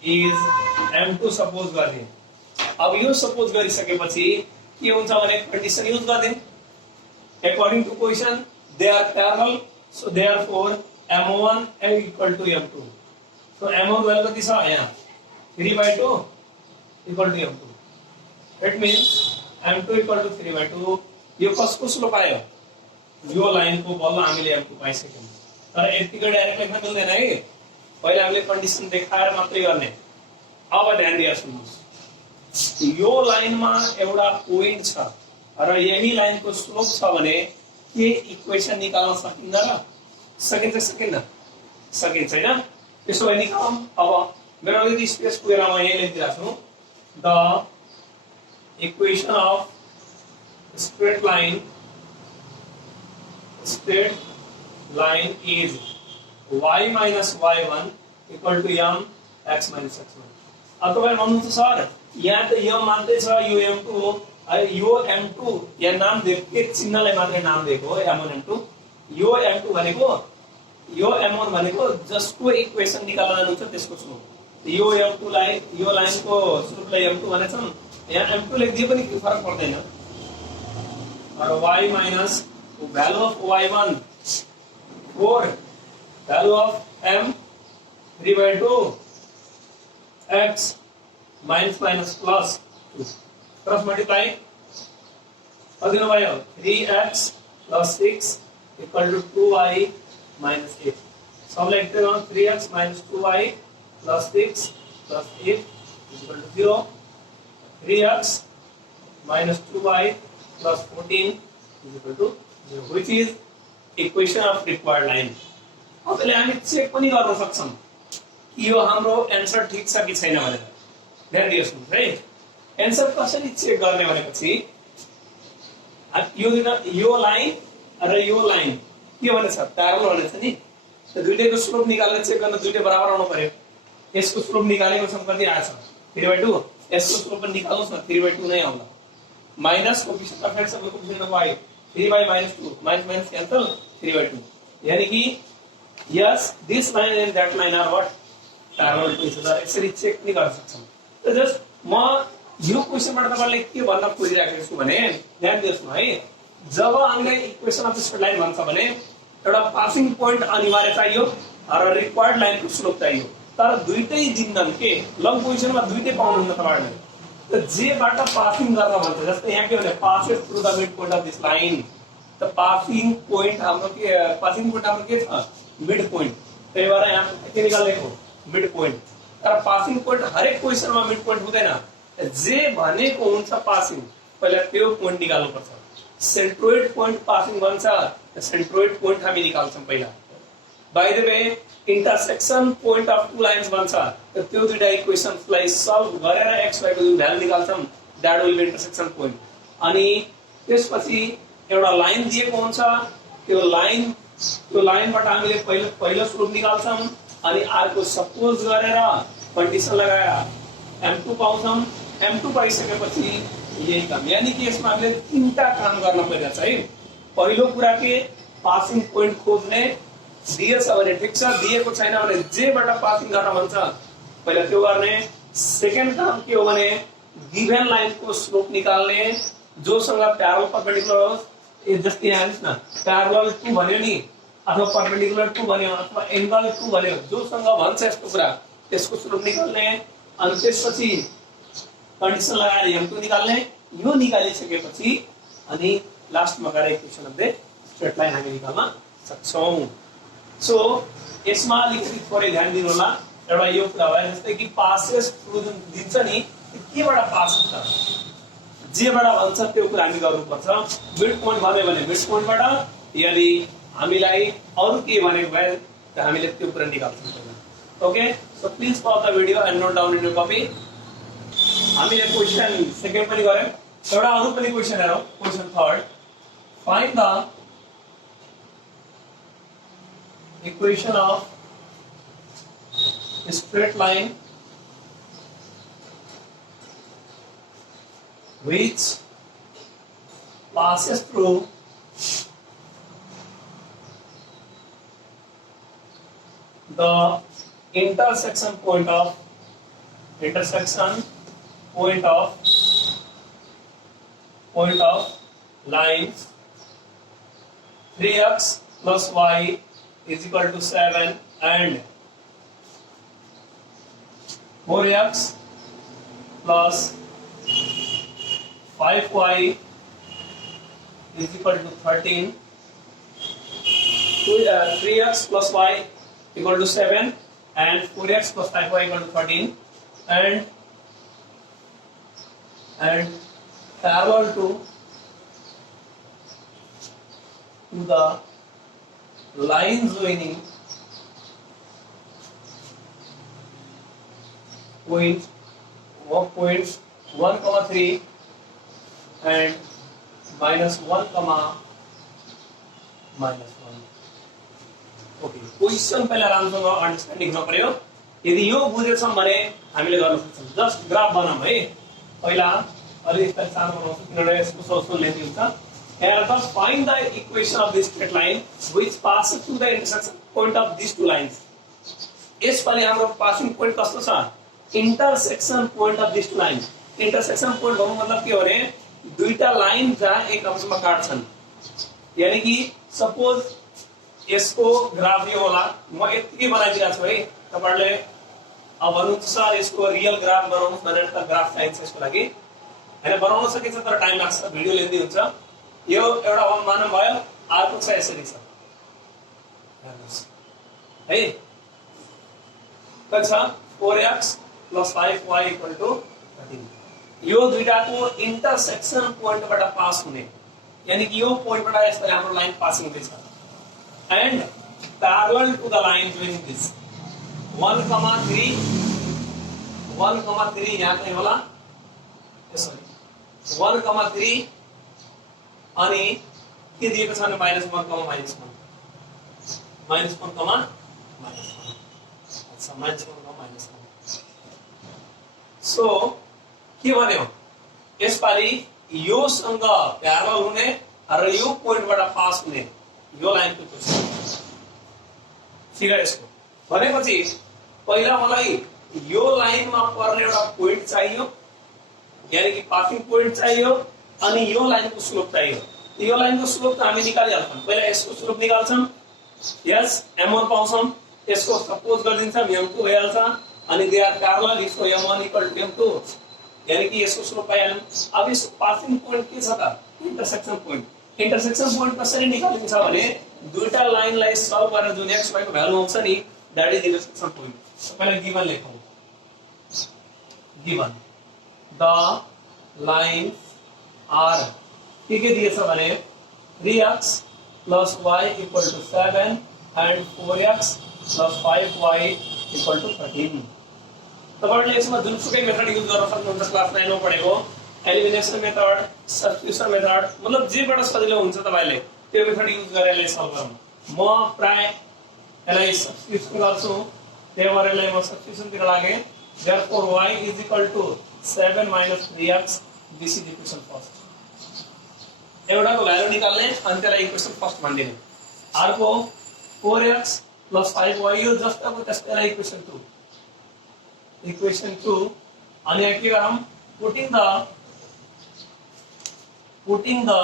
is m2 suppose गर्ने अब यो सपोज गरिसकेपछि के हुन्छ भने कन्डिसन युज गर्ने according to question they are parallel so therefore m1 is equal to m2 so m1 value कति छ यहाँ 3/2 equal to m2 that means m2 equal to 3/2 यो कसको स्लोप आयो यो लाइनको बल्ल हामीले m2 पाइसक्यौं तर यतिकै डाइरेक्ट लेख्न मिल्दैन है पहिले हामीले कन्डिसन देखाएर मात्रै गर्ने अब ध्यान दिएर सुन्नुस् यो लाइनमा एउटा पोइन्ट छ र यही लाइनको स्लोप छ भने के इक्वेसन निकाल्न सकिन्छ र सकिन्छ हैन त्यसो भए निकालौं अब मेरो अलिकति स्पेस पुगेर म यहाँ लेखिदिरहेको छु the equation of straight line is y minus y1 equal to m x minus x1 अब तपाईले भन्नुहुन्छ सर यहाँ त m मात्रै छ यो m2 हो यो m2 यहाँ नाम दिएको एक चिन्हलाई मात्रै नाम दिएको हो m1 m2 यो m2 भनेको यो m1 भनेको जसको इक्वेसन निकाल्न जानुहुन्छ त्यसको स्लोप यो m2 लाई यो लाइनको स्लोपलाई m2 भनेछन् यहाँ m2 लेखिदिए पनि के फरक पर्दैन और y minus value of y1 4 value of m 3/2 x minus plus 2 cross multiply कति भयो 3x plus 6 equal to 2y minus 8 सब लेखते हैं 3x minus 2y plus 6 plus 8 is equal to 0 3x minus 2y plus 14 is equal to 0 which is equation of required line अब त्यसले हामी check पनि गर्न सक्छौं कि यो हाम्रो आन्सर ठीक छ कि छैन भनेर ध्यान दिनुहोस् है आन्सर कसरी चेक गर्ने भनेपछि यो लाइन र यो लाइन के भनेछ प्यारलल भनेछ नि त दुईटैको स्लोप निकालेर चेक गर्न दुईटै बराबर आउनु पर्यो यसको स्लोप निकालेको छ कति आछ 3/2 यसको स्लोप पनि निकाल्नुस् न 3/2 नै आउँला minus coefficient of x over coefficient of y 3 by minus 2 minus cancel 3/2 यानी कि yes this line and that line are what parallel to each other यसरी चेक नि गर्न सक्छौं त जस्ट म यो क्वेशनबाट तपाईले के भन्न खोजिरहेको छु भने ध्यान दिनुहोस् न है जब हामीले इक्वेसन अफ स्ट्रेट लाइन भन्छ भने एउटा पासिङ पोइन्ट अनिवार्य चाहियो र रिक्वायर्ड लाइनको स्लोप चाहियो तर दुईटै दिन्नन् के लङ पोजिसनमा दुईटै पाउनुहुन्न तपाईहरुले त जेबाट पासिङ गर्न भन्छ जस्तै यहाँ के भने passes through the mid point of this line त पासिङ पोइन्ट हाम्रो के छ मिड पोइन्ट त्यही भएर यहाँ के निकालेको मिड पोइन्ट तर पासिङ पोइन्ट हरेक क्वेशनमा मिड पोइन्ट हुँदैन जे भनेको हुन्छ पासिङ पहिला त्यो पोइन्ट निकाल्नु पर्छ सेन्ट्रोइड पोइन्ट पासिङ भन्छ सेन्ट्रोइड पोइन्ट हामी निकाल्छौं पहिला by the way intersection point of two lines भन्छ त्यो दुईटा इक्वेशन्सलाई सल्भ गरेर x y को जुन भ्यालु निकाल्छौं that will be intersection point अनि त्यसपछि एउटा लाइन दिएको हुन्छ त्यो लाइनबाट हामीले पहिलो स्लोप निकाल्छौं अनि अर्को सपोज गरेर कन्डिसन लगाएर m2 पाउँछौं m2 पाइसकेपछि यही काम यानी कि यसमा हामीले तीनटा काम गर्न परिरहेछ है पहिलो कुरा के पासिङ पोइन्ट खोज्ने दिएछ भने ठीक छ दिएको छैन भने जेबाट पासिङ गर्न भन्छ पहिला त्यो गर्ने सेकेन्ड काम के हो भने गिभन लाइनको स्लोप निकाल्ने जोसँग प्यारलल परपेंडिकुलर होस् जस्तै यहाँ हेर्नुस् न प्यारलल टु भन्यो नि अथवा परपेंडिकुलर टु भन्यो अथवा एंगल टु भन्यो जोसँग भन्छ यस्तो कुरा त्यसको स्लोप निकाल्ने अनि त्यसपछि कन्डिसन लगाएर m2 निकाल्ने यो निकालिसकेपछि अनि लास्टमा गएर equation of the straight line हामी निकाल्न सक्छौं सो यसमा अलिकति थोरै ध्यान दिनु होला एउटा यो कुरा भयो जस्तै कि पासेस थ्रु जुन दिन्छ नि केबाट पास हुन्छ जेबाट भन्छ त्यो कुरा हामी गर्नुपर्छ मिड पोइन्ट भन्यो भने मिड पोइन्टबाट यदि हामीलाई अरु के भनेको भए त हामीले त्यो कुरा निकाल्छौँ okay so please pause the video and note down in your copy हामीले क्वेशन सेकेन्ड पनि गर्यौं एउटा अरु पनि क्वेशन हेरौं question third find the equation of a straight line which passes through the intersection point of lines 3x plus y is equal to 7 and 4x plus 5y is equal to 13 3x plus y equal to 7 and 4x plus 5y equal to 13 and parallel to the line joining points 1, 3 and -1, -1 okay question पहिला राम्रोसँग understanding हुन पर्यो यदि यो बुझेछौं भने हामीले गर्न सक्छौं जस्ट ग्राफ बनाऊ है पहिला अलि यसलाई सानो बनाउँछु किनभने यसको सोल्युसन लेन्थी हुन्छ Let us find the equation of this straight line which passes through the intersection point of these two lines. यसपालि हाम्रो पासिङ पोइन्ट कस्तो छ intersection point of these two lines. Intersection point भन्नु मतलब के हो भने दुईटा लाइन जहाँ एक आपसमा काट्छन् यानी कि सपोज यसको ग्राफ यो होला म यतिकै बनाइदिएको छु है तपाईहरुले अब भन्नुहुन्छ सर यसको रियल ग्राफ बनाउनुस् भनेर त ग्राफ चाहिन्छ यसको लागि हैन बनाउन सकिन्छ तर टाइम लाग्छ भिडियो लेन्दी हुन्छ यो एउटा मानव भयो अर्को छ यसरी छ है कति छ 4x + 5y = 13 यो दुईटाको इंटरसेक्शन पोइन्टबाट पास हुने यानी कि यो पोइन्टबाट यसले हाम्रो लाइन पासिङ हुँदैछ and parallel to the line joining this 1, 3 यहाँ चाहिँ होला यसरी 1, 3 अनि के दिएको छ भने -1, -1 अच्छा -1, -1 सो के भन्यो यसपालि यो सँग प्यारलल हुने र यो पोइन्टबाट पास हुने यो लाइनको क्वेशन फिगर यसको भनेपछि पहिला मलाई यो लाइनमा पर्ने एउटा पोइन्ट चाहियो यानी कि पासिङ पोइन्ट चाहियो अनि यो लाइनको स्लोप चाहियो यो लाइनको स्लोप त हामी निकालिहाल्छौं पहिला यसको स्लोप निकाल्छौं यस m1 पाउँछौं यसको सपोज गरिदिन्छौं m2 भइहाल्छ अनि दे आर प्यारलल यसको m1 = m2 यानी कि यसको स्लोप पाइहाल्यौं अब यसको पासिङ पोइन्ट के छ त इंटरसेक्शन पोइन्ट कसरी निकालिन्छ भने दुईटा लाइनलाई सल्भ गरेर जुन x y को भ्यालु आउँछ नि दैट इज इंटरसेक्शन पोइन्ट सबैलाई गिवन लेखौं गिवन द लाइन आर के दिएछ भने 3x + y = 7 and 4x + 5y = 13 तपाईहरुले यसमा जुनसुकै मेथड युज गर्न सक्नुहुन्छ क्लास 9 मा पढेको एलिमिनेसन मेथड सब्स्टिट्युसन मेथड मतलब जेबाट सजिलो हुन्छ तपाईले त्यो मेथड युज गरेर यसलाई सल्भ गरौँ म प्राय यसलाई सब्स्टिट्युसन गर्छु त्यही भएर यसलाई म सब्स्टिट्युसन तिर लागे therefore y = 7 - 3x this is equation first एउटाको भ्यालु निकाल्ने अनि त्यसलाई इक्वेसन फर्स्ट भनिदिने अर्को 4x + 5y यो जस्ताको त्यस्तैलाई इक्वेसन 2 अनि यहाँ के गरौँ putting the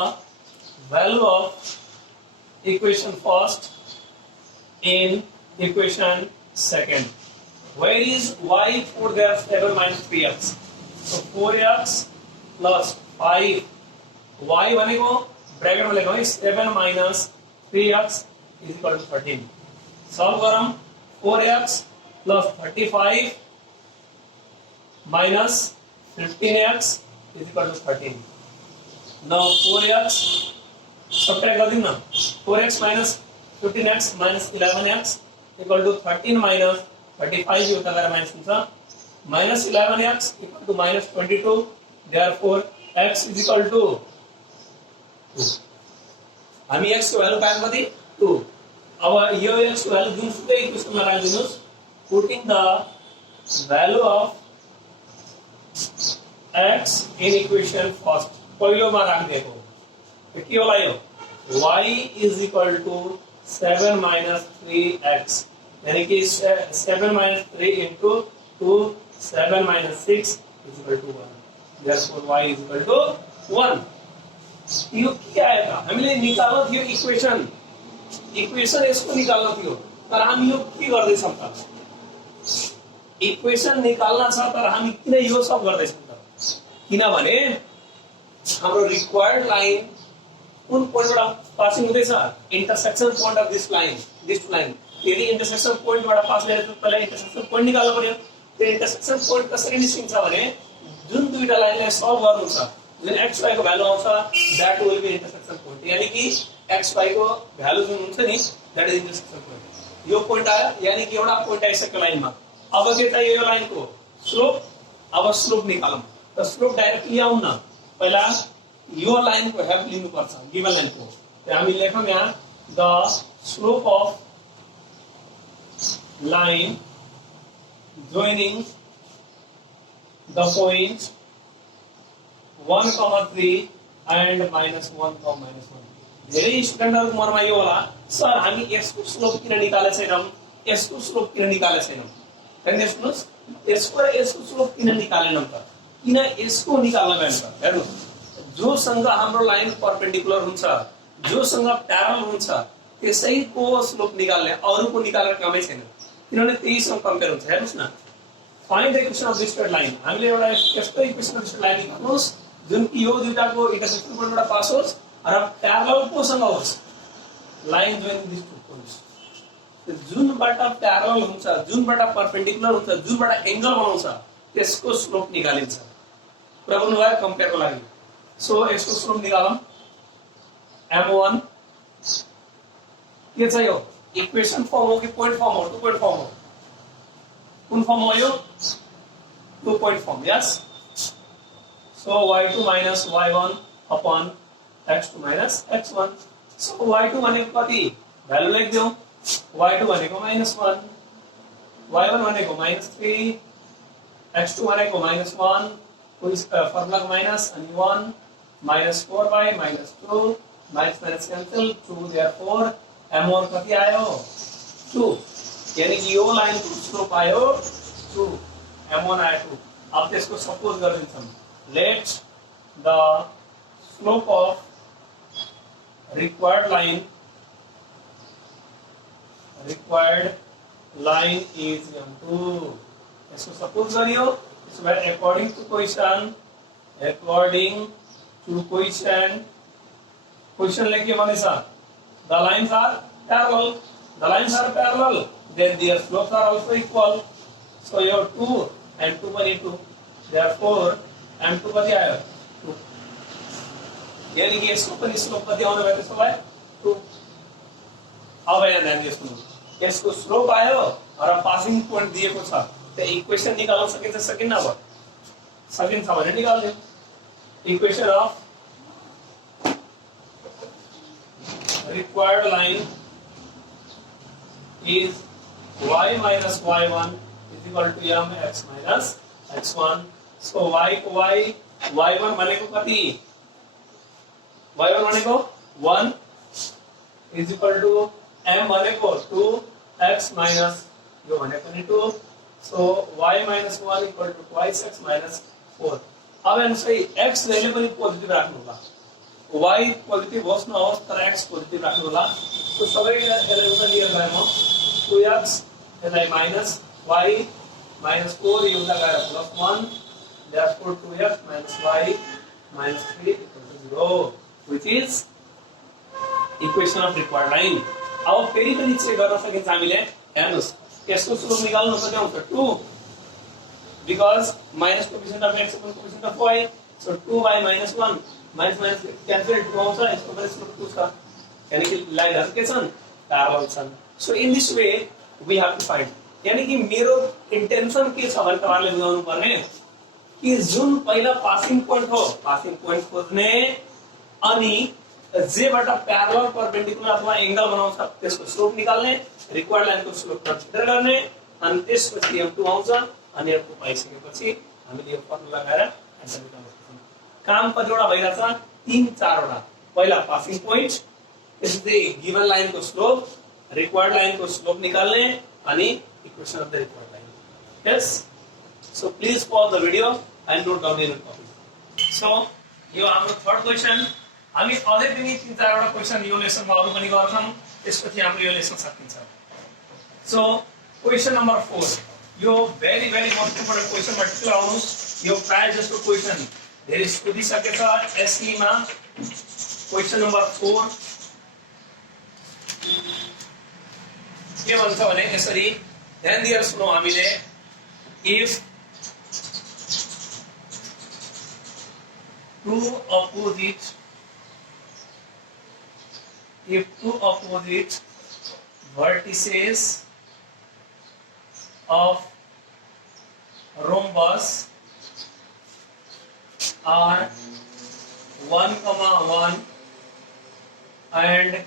value of equation first in equation second where is y for there 7 - 3x so 4x + 5 y भनेको ब्रैकेट में लेखौं 7 - 3x = 13 सल्भ गरौँ 4x plus 35 minus 15x is equal to 13. Now 4x subtract कर देना 4x minus 15x minus 11x equal to 13 minus 35 ही होता है minus दूसरा minus 11x equal to minus 22. Therefore x is equal to 2. हामी x को value पाएंगे कति 2. अब यो x को value जुन सुकै इक्वेसन मा राख्दिनुस्. Putting the value of x in equation first. पहिलो मा राख्दिएको. तो के होला यो? y is equal to 7 minus 3x. यानी कि 7 minus 3 into 2 7 minus 6 is equal to 1. Therefore y is equal to 1. यो के आएगा? हामीले निकाल्न थियो इक्वेसन. इक्वेसन यसको निकाल्न थियो. तर हामी यो के गर्दै छौं त? इक्वेसन निकाल्न छ तर हामी किन यो सब गर्दै छौं त? किनभने हाम्रो रिक्वायर्ड लाइन कुन पोइन्टबाट पासिङ हुँदैछ? Intersection point of this line. यदि इन्टरसेक्सन पोइन्टबाट पास गरेर त पहिला इन्टरसेक्सन पोइन्ट निकाल्नु पर्यो. त्यो इन्टरसेक्सन पोइन्ट कसरी निस्किन्छ भने जुन दुईटा लाइनलाई सल्भ गर्नु छ, जुन x y को भ्यालु आउँछ that will be intersection point. यानी कि x y को भ्यालु जुन हुन्छ नि दैट इज इन्टरसेक्सन पोइन्ट. यो पोइन्ट आयो यानी कि एउटा पोइन्ट आइसक्यो लाइनमा. अब के चाहियो यो लाइनको स्लोप. अब स्लोप निकालौं. त स्लोप डाइरेक्टली आउन पहिला यो लाइनको हेल्प लिनुपर्छ गिवन लाइनको. त हामी लेखौं यहाँ the slope of line joining the points 1, 3 and -1, -1. धेरै स्टुडेन्टहरुको मनमा यो होला सर हामी यसको स्लोप किन निकाले छैनौं, यसको स्लोप किन निकाले छैनौं. हैन सुन्नुस्, यसको र यसको स्लोप किन निकालेनौं त? किन यसको निकाल्न भएन त? हेर्नु, जोसँग हाम्रो लाइन परपेन्डिकुलर हुन्छ, जोसँग प्यारलल हुन्छ त्यसैको स्लोप निकाल्ने, अरुको निकालेर कामै छैन. किनभने त्यहीसँग कम्पेयर हुन्छ. हेर्नुस् न, find the equation of this straight line. हामीले एउटा यस्तो इक्वेसन अफ स्ट्रेट लाइन निकाल्नुस् जुन कि यो दुईटाको इन्टरसेक्सन पोइन्टबाट पास होस् र प्यारलल कोसँग होस्, line joining this two points. जुनबाट प्यारलल हुन्छ, जुनबाट परपेन्डिकुलर हुन्छ, जुनबाट एंगल बनाउँछ त्यसको स्लोप निकालिन्छ. कुरा बुझ्नु भयो कम्पेयरको लागि. सो यसको स्लोप निकालौं. m1 के छ यो? इक्वेसन फर्म हो कि पोइन्ट फर्म हो? 2 पोइन्ट फर्म हो. कुन फर्म हो यो? 2 point form. Yes. So y2 minus y1 upon x2 minus x1. So y2 भनेको कति? भ्यालु लेख्दियौ. y2 भनेको -1, y1 भनेको -3, x2 भनेको -1, कुन फर्मुलाको माइनस अनि 1 -4 by -2 minus cancel 2. Therefore m1 कति आयो? 2. यानी कि यो लाइनको स्लोप आयो 2. m1 आयो 2. अब त्यसको सपोज गरिदिन्छौं. Let the slope of required line is m2. यसको सपोज गरियो. त्यसो भए अकॉर्डिंग टु क्वेशन लेके भनेछ the lines are parallel, then their slopes are also equal. So your 2 and 2 बने 2. Therefore m2 कति आयो? 2. यानी कि यसको पनि स्लोप कति आउने भयो त्यसो भए 2. अब यहाँ ध्यान दिनुहोस् न, यसको स्लोप आयो र पासिङ पोइन्ट दिएको छ. त्यो इक्वेसन निकाल्न सकिन्छ सकिन्न? अब सकिन्छ भने निकाल्दियौ. Equation of required line is y minus y1 is equal to mx minus x1. So y1 भनेको कति? y1 भनेको 1 is equal to m भनेको 2 x minus यो भनेको नि 2. So y minus 1 equal to twice x minus 4. अब हेर्नुस् है, x जहिले पनि पोजिटिभ राख्नु होला. y पोजिटिभ होस् नहोस् तर x पोजिटिभ राख्नु होला. तो सबै यसलाई उता लिएर गए म 2x यसलाई माइनस y minus 4 ये उता गएर plus 1. Therefore 2x minus y minus 3 equal to 0, which is equation of required line. अब फेरि पनि चेक गर्न सकिन्छ हामीले. हेर्नुस्, यसको स्लोप निकाल्नु त के हुन्छ 2 because minus coefficient of x upon coefficient of y, so 2 by minus 1 minus minus cancel 2 आउँछ यसको पनि स्लोप 2 छ यानी कि लाइनहरु के छन् प्यारलल छन् so in this way we have to find यानी कि मेरो इन्टेन्सन के छ भने तपाईहरुले बुझाउनु पर्ने कि जुन पहिला पासिङ पोइन्ट हो पासिङ पोइन्ट खोज्ने अनि जेबाट प्यारलल परपेन्डिकुलर अथवा एंगल बनाउँछ त्यसको स्लोप निकाल्ने रिक्वायर्ड लाइनको स्लोप कन्सिडर गर्ने अनि त्यसपछि m2 आउँछ अनि m2 पाइसकेपछि हामीले यो फर्मुला लगाएर आन्सर निकाल्न सक्छौं काम कतिवटा भइराछ 3-4 वटा पहिला पासिङ पोइन्ट त्यसपछि गिवन लाइनको स्लोप रिक्वायर्ड लाइनको स्लोप निकाल्ने अनि equation of the required line yes so please pause the video and note down in copy so यो हाम्रो थर्ड क्वेशन हामी अझै पनि 3-4 वटा क्वेशन यो लेसनमा अरु पनि गर्छौं त्यसपछि हाम्रो यो लेसन सकिन्छ सो क्वेशन नम्बर 4 यो very most important question particular आउनुस् यो प्राय जस्तो क्वेशन धेरै सोधिसकेछ एसई मा क्वेशन नम्बर 4 के भन्छ भने यसरी ध्यान दिएर सुनौ हामीले if two opposite vertices of rhombus are 1,1 and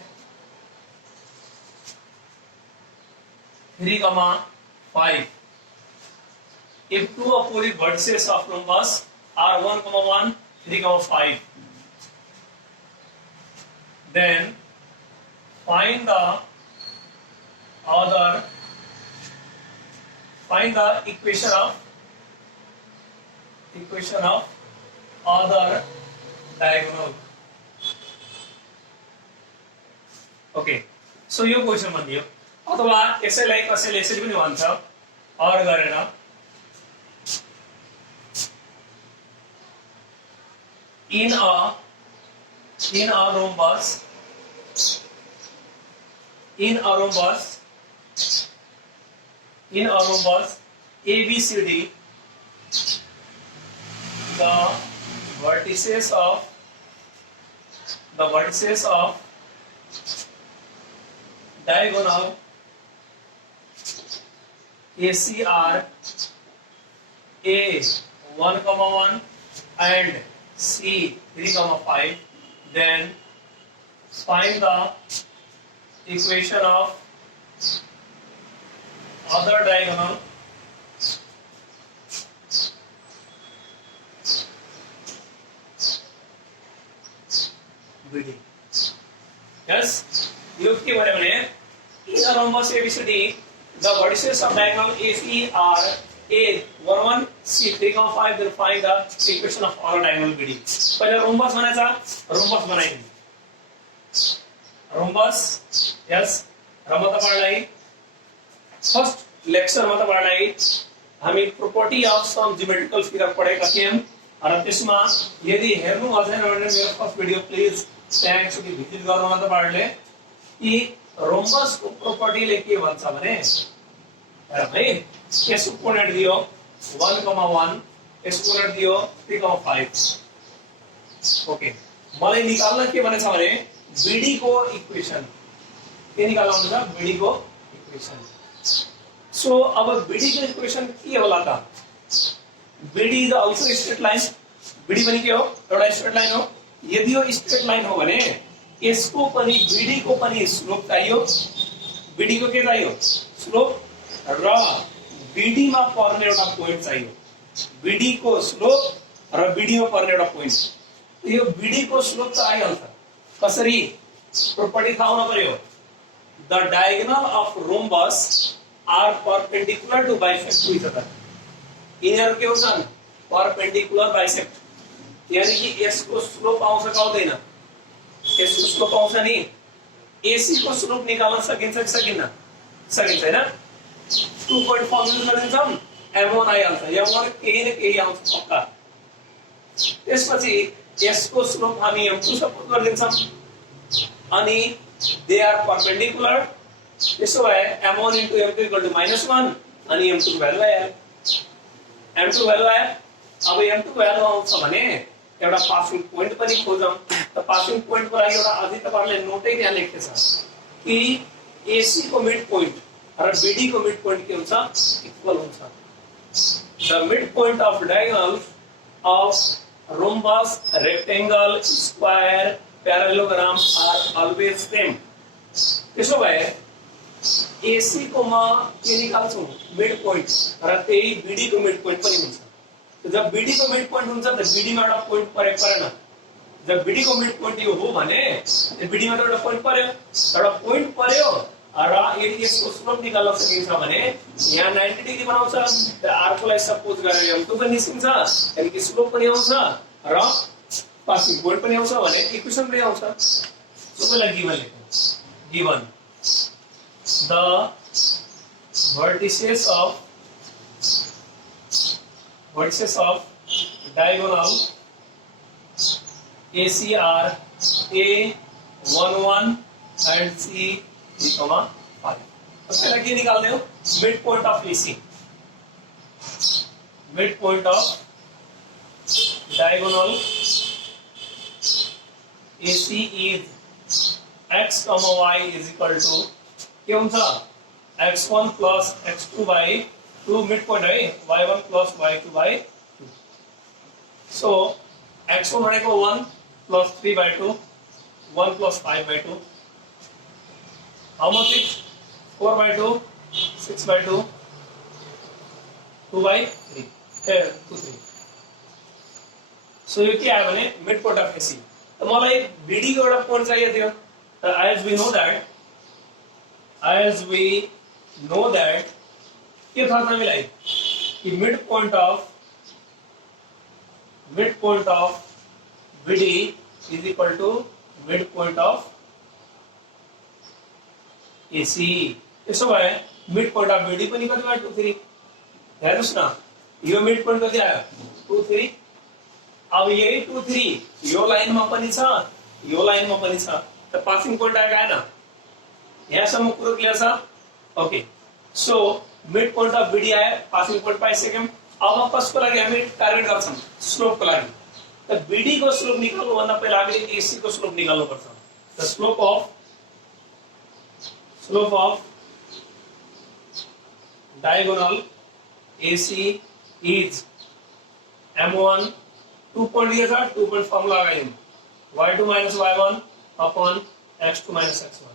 3,5. If two opposite vertices of rhombus are 1,1, 3,5, then find the equation of other diagonal. Okay, so यो क्वेशन भनियो अथवा यसैलाई कसैले यसरी पनि भन्छ और गरेर in a rhombus ABCD, the vertices of diagonal AC are A 1,1 and C 3,5, then find the equation of other diagonal BD. Yes, you के भने in a rhombus ABCD, the vertices of diagonal AC are A 1,1 C 3,5, then find the equation of other diagonal BD. पहिले rhombus बनाएछ rhombus बनाइदिनु rhombus yes र म तपाईलाई first lecture मा तपाईलाई हामी property of some geometrical figure पढेका थियौं र त्यसमा यदि हेर्नु भएन भने मेरो फर्स्ट भिडियो प्लिज त्यहाँ एकचोटी भिजिट गर्नु न तपाईहरुले कि रोम्बस को प्रोपर्टी ले के भन्छ भने हेर है यसको कोर्डिनेट दियो 1,1 यसको कोर्डिनेट दियो 3,5 ओके मलाई निकाल्न के भनेछ भने BD को इक्वेसन के निकाल्नु हुन्छ BD को इक्वेसन सो अब BD को इक्वेसन के होला त BD is also straight line BD पनि के हो एउटा स्ट्रेट लाइन हो यदि यो स्ट्रेट लाइन हो भने यसको पनि BD को पनि स्लोप चाहियो BD को के चाहियो स्लोप र BD मा पर्ने एउटा पोइन्ट चाहियो BD को स्लोप र BD मा पर्ने एउटा पोइन्ट यो BD को स्लोप त आइहाल्छ कसरी प्रोपर्टी थाहा हुन पर्यो the diagonal of rhombus are perpendicular to bisect to each other यिनीहरु के हुन्छन् परपेंडिकुलर बाइसेक्ट यानी कि यसको स्लोप आउँछ कि आउँदैन यसको स्लोप आउँछ नि AC को स्लोप निकाल्न सकिन्छ कि सकिन्न सकिन्छ हैन 2 पोइन्ट फर्मुला गरिन्छौं m1 आइहाल्छ m1 केही न केही आउँछ पक्का त्यसपछि यसको स्लोप हामी m2 सपोज गरिदिन्छौं अनि दे आर परपेंडिकुलर त्यसो भए m1 into m2 equal to -1 अनि m2 को भ्यालु आयो m2 भ्यालु आयो अब m2 भ्यालु आउँछ भने एउटा पासिङ पोइन्ट पनि खोजौं त पासिङ पोइन्ट को लागि एउटा अझै तपाईहरुले नोटै त्यहाँ लेखेको छ कि AC को मिड पोइन्ट र BD को मिड पोइन्ट के हुन्छ इक्वल हुन्छ the midpoint of diagonal of rhombus rectangle square parallelogram are always same त्यसो भए AC को म के निकाल्छु मिड पोइन्ट र त्यही BD को मिड पोइन्ट पनि हुन्छ जब BD को मिड पोइन्ट हुन्छ त BD मा एउटा पोइन्ट परेको परेन जब BD को मिड पोइन्ट यो हो भने BD मा एउटा पोइन्ट पर्यो र यदि यसको स्लोप निकाल्न सकिन्छ भने यहाँ 90 डिग्री बनाउँछ र r को लागि सपोज गरेर m2 पनि निस्किन्छ अनि कि स्लोप पनि आउँछ र पासिङ पोइन्ट पनि आउँछ भने इक्वेसन पनि आउँछ सबैलाई गिवन लेखौं given the vertices of diagonal AC are A11 and C3, 5 सबसे लगे निकाल दो mid point of AC mid point of diagonal AC is x, y is equal to क्या हुन्छ x1 plus x2 by 2 mid point है y1 plus y2 by 2 so x1 भनेको 1 plus 3 by 2 1 plus 5 by 2 how much is 4 by 2 6 by 2 2 by 3 2 3 so यो के आयो भने mid point of AC त मलाई BD को एउटा पोइन्ट चाहिएको थियो त as we know that के थाहा छ हामीलाई कि mid point of BD is equal to mid point of AC त्यसो भए मिड पॉइंट अफ BD पनि कति भयो 2 3 हेर्नुस् न यो मिड पॉइंट कति आयो 2 3 अब यही 2 3 यो लाइनमा पनि छ त पासिङ पोइन्ट आएको हैन यहाँसम्म कुरो क्लियर छ okay so mid point of BD आयो पासिङ पोइन्ट पाइसक्यौं अब कसको लागि हामी टार्गेट गर्छौं स्लोप को लागि त BD को स्लोप निकाल्नु भन्दा पहिला हामीले AC को स्लोप निकाल्नु पर्छ the slope of diagonal AC is m1 2 point दिया था 2 पॉइंट फॉर्मूला लगाइदिउँ y2 minus y1 upon x2 minus x1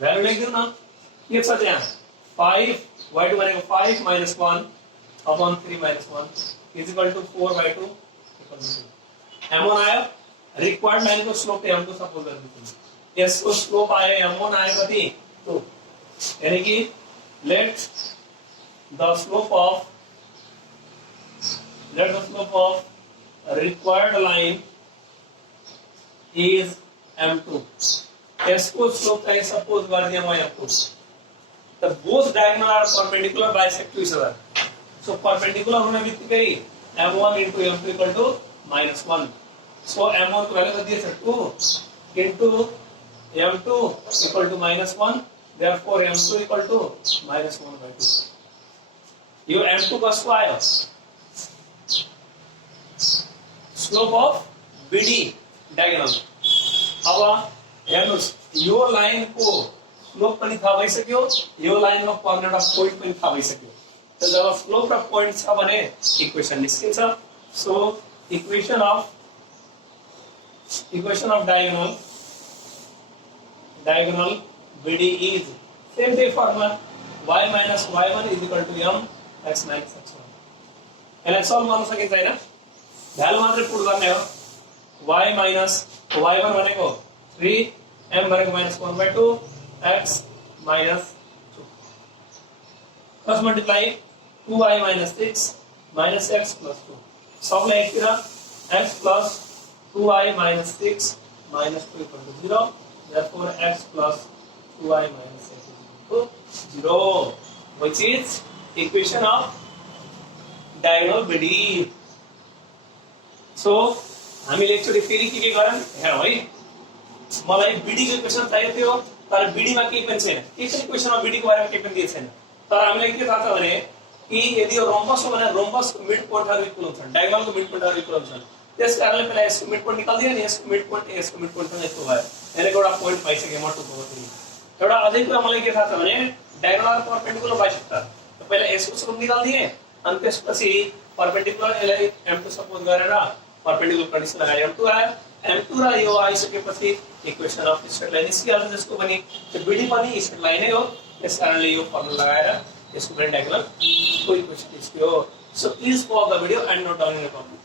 value लेख्दिउँ न के छ त्यहाँ 5 y2 भनेको 5 minus 1 upon 3 minus 1 is equal to 4 by 2 equal to 2 m1 आयो रिक्वायर्ड लाइन को स्लोप है हमको सपोज कर देते हैं यसको स्लोप आयो m1 आयो कति 2 यानी कि let the slope of required line is m2 यसको स्लोप चाहिँ सपोज गरिदिए म f2 त both diagonal are perpendicular bisect to each other so perpendicular हुने बित्तिकै m1 into m2 equal to -1 so m1 को भ्यालु कति छ 2 into m2 equal to -1 therefore m2 equal to -1 by 2 यो m2 कसको आयो स्लोप अफ BD डायगोनल अब हेर्नुस् यो लाइन को स्लोप पनि थाहा भइसक्यो यो लाइनमा पर्ने एउटा पोइन्ट पनि थाहा भइसक्यो त जब स्लोप र पोइन्ट छ भने इक्वेसन निस्किन्छ so equation of diagonal BD is same day formula y minus y1 is equal to m x minus x1 यसलाई सल्भ गर्न सकिन्छ हैन भ्यालु मात्रै पुट गर्ने हो y minus y1 भनेको 3 m भनेको -1/2 x minus 2 cross multiply 2y minus 6 minus x plus 2 सबलाई एकतिर x plus 2y minus 6 minus 2 equal to 0 therefore x plus 2y minus 6 is equal to 0 which is equation of diagonal BD so हामीले एकचोटी फेरि के गरौँ हेरौँ है मलाई BD को इक्वेसन चाहिएको थियो तर बीडीमा केही पनि छैन, केही पनि क्वेशनमा बीडीको बारेमा केही पनि दिएको छैन। तर हामीलाई के थाहा छ भने कि यदि यो रोम्बस हो भने रोम्बसको मिड पोइन्टहरू इक्वल हुन्छन्, डायगोनलको मिड पोइन्टहरू इक्वल हुन्छन्। त्यस कारणले पहिला यसको मिड पोइन्ट निकाल्दियो नि यसको मिड पोइन्ट यसको मिड पोइन्ट इक्वल भयो। यहाँको एउटा पोइन्ट पाइसक्यो म 2/3। एउटा अझै कुरा मलाई के थाहा छ भने डायगोनल परपेन्डिकुलर बाइसेक्टर। त पहिला यसको स्लोप निकाल्दिए अनि त्यसपछि परपेन्डिकुलर यसलाई m2 सपोज गरेर परपेन्डिकुलर कन्डिसन लगाएर m2 आयो। m2 र यो आइसकेपछि इक्वेसन अफ स्ट्रेट लाइन निस्किहाल्छ, जसको पनि त्यो बीडी पनि स्ट्रेट लाइन नै हो। त्यस कारणले यो फर्मुला लगाएर यसको पनि डायगोनल को इक्वेसन निस्क्यो। So please pause the video and note down in the copy.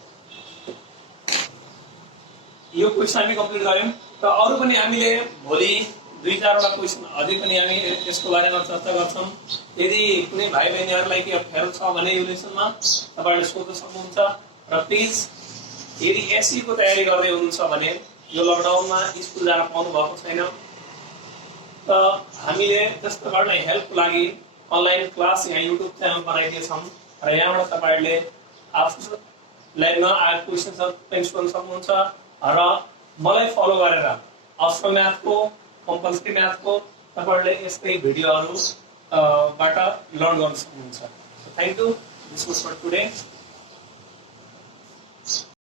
यो क्वेशन हामी कम्प्लिट गर्यौं। र अरु पनि हामीले भोलि 2-4 वटा क्वेशन अझै पनि हामी यसको बारेमा चर्चा गर्छौं। यदि कुनै भाइ बहिनीहरुलाई के अप्ठ्यारो छ भने यो लेसनमा तपाईहरुले सोध्न सक्नुहुन्छ। र प्लिज यदि एसई को तयारी गर्दै हुनुहुन्छ भने यो लकडाउनमा स्कुल जान पाउनु भएको छैन त हामीले त्यस प्रकारले हेल्पको लागि अनलाइन क्लास यहाँ युट्युब च्यानल बनाइदिएको छौं। र यहाँबाट तपाईहरुले आफूलाई नआएको क्वेशनहरु पनि सोध्न सक्नुहुन्छ र मलाई फलो गरेर अप्सनल म्याथको कम्पल्सरी म्याथको तपाईहरुले यस्तै भिडियोहरु बाट लर्न गर्न सक्नुहुन्छ। Thank you. This was for today.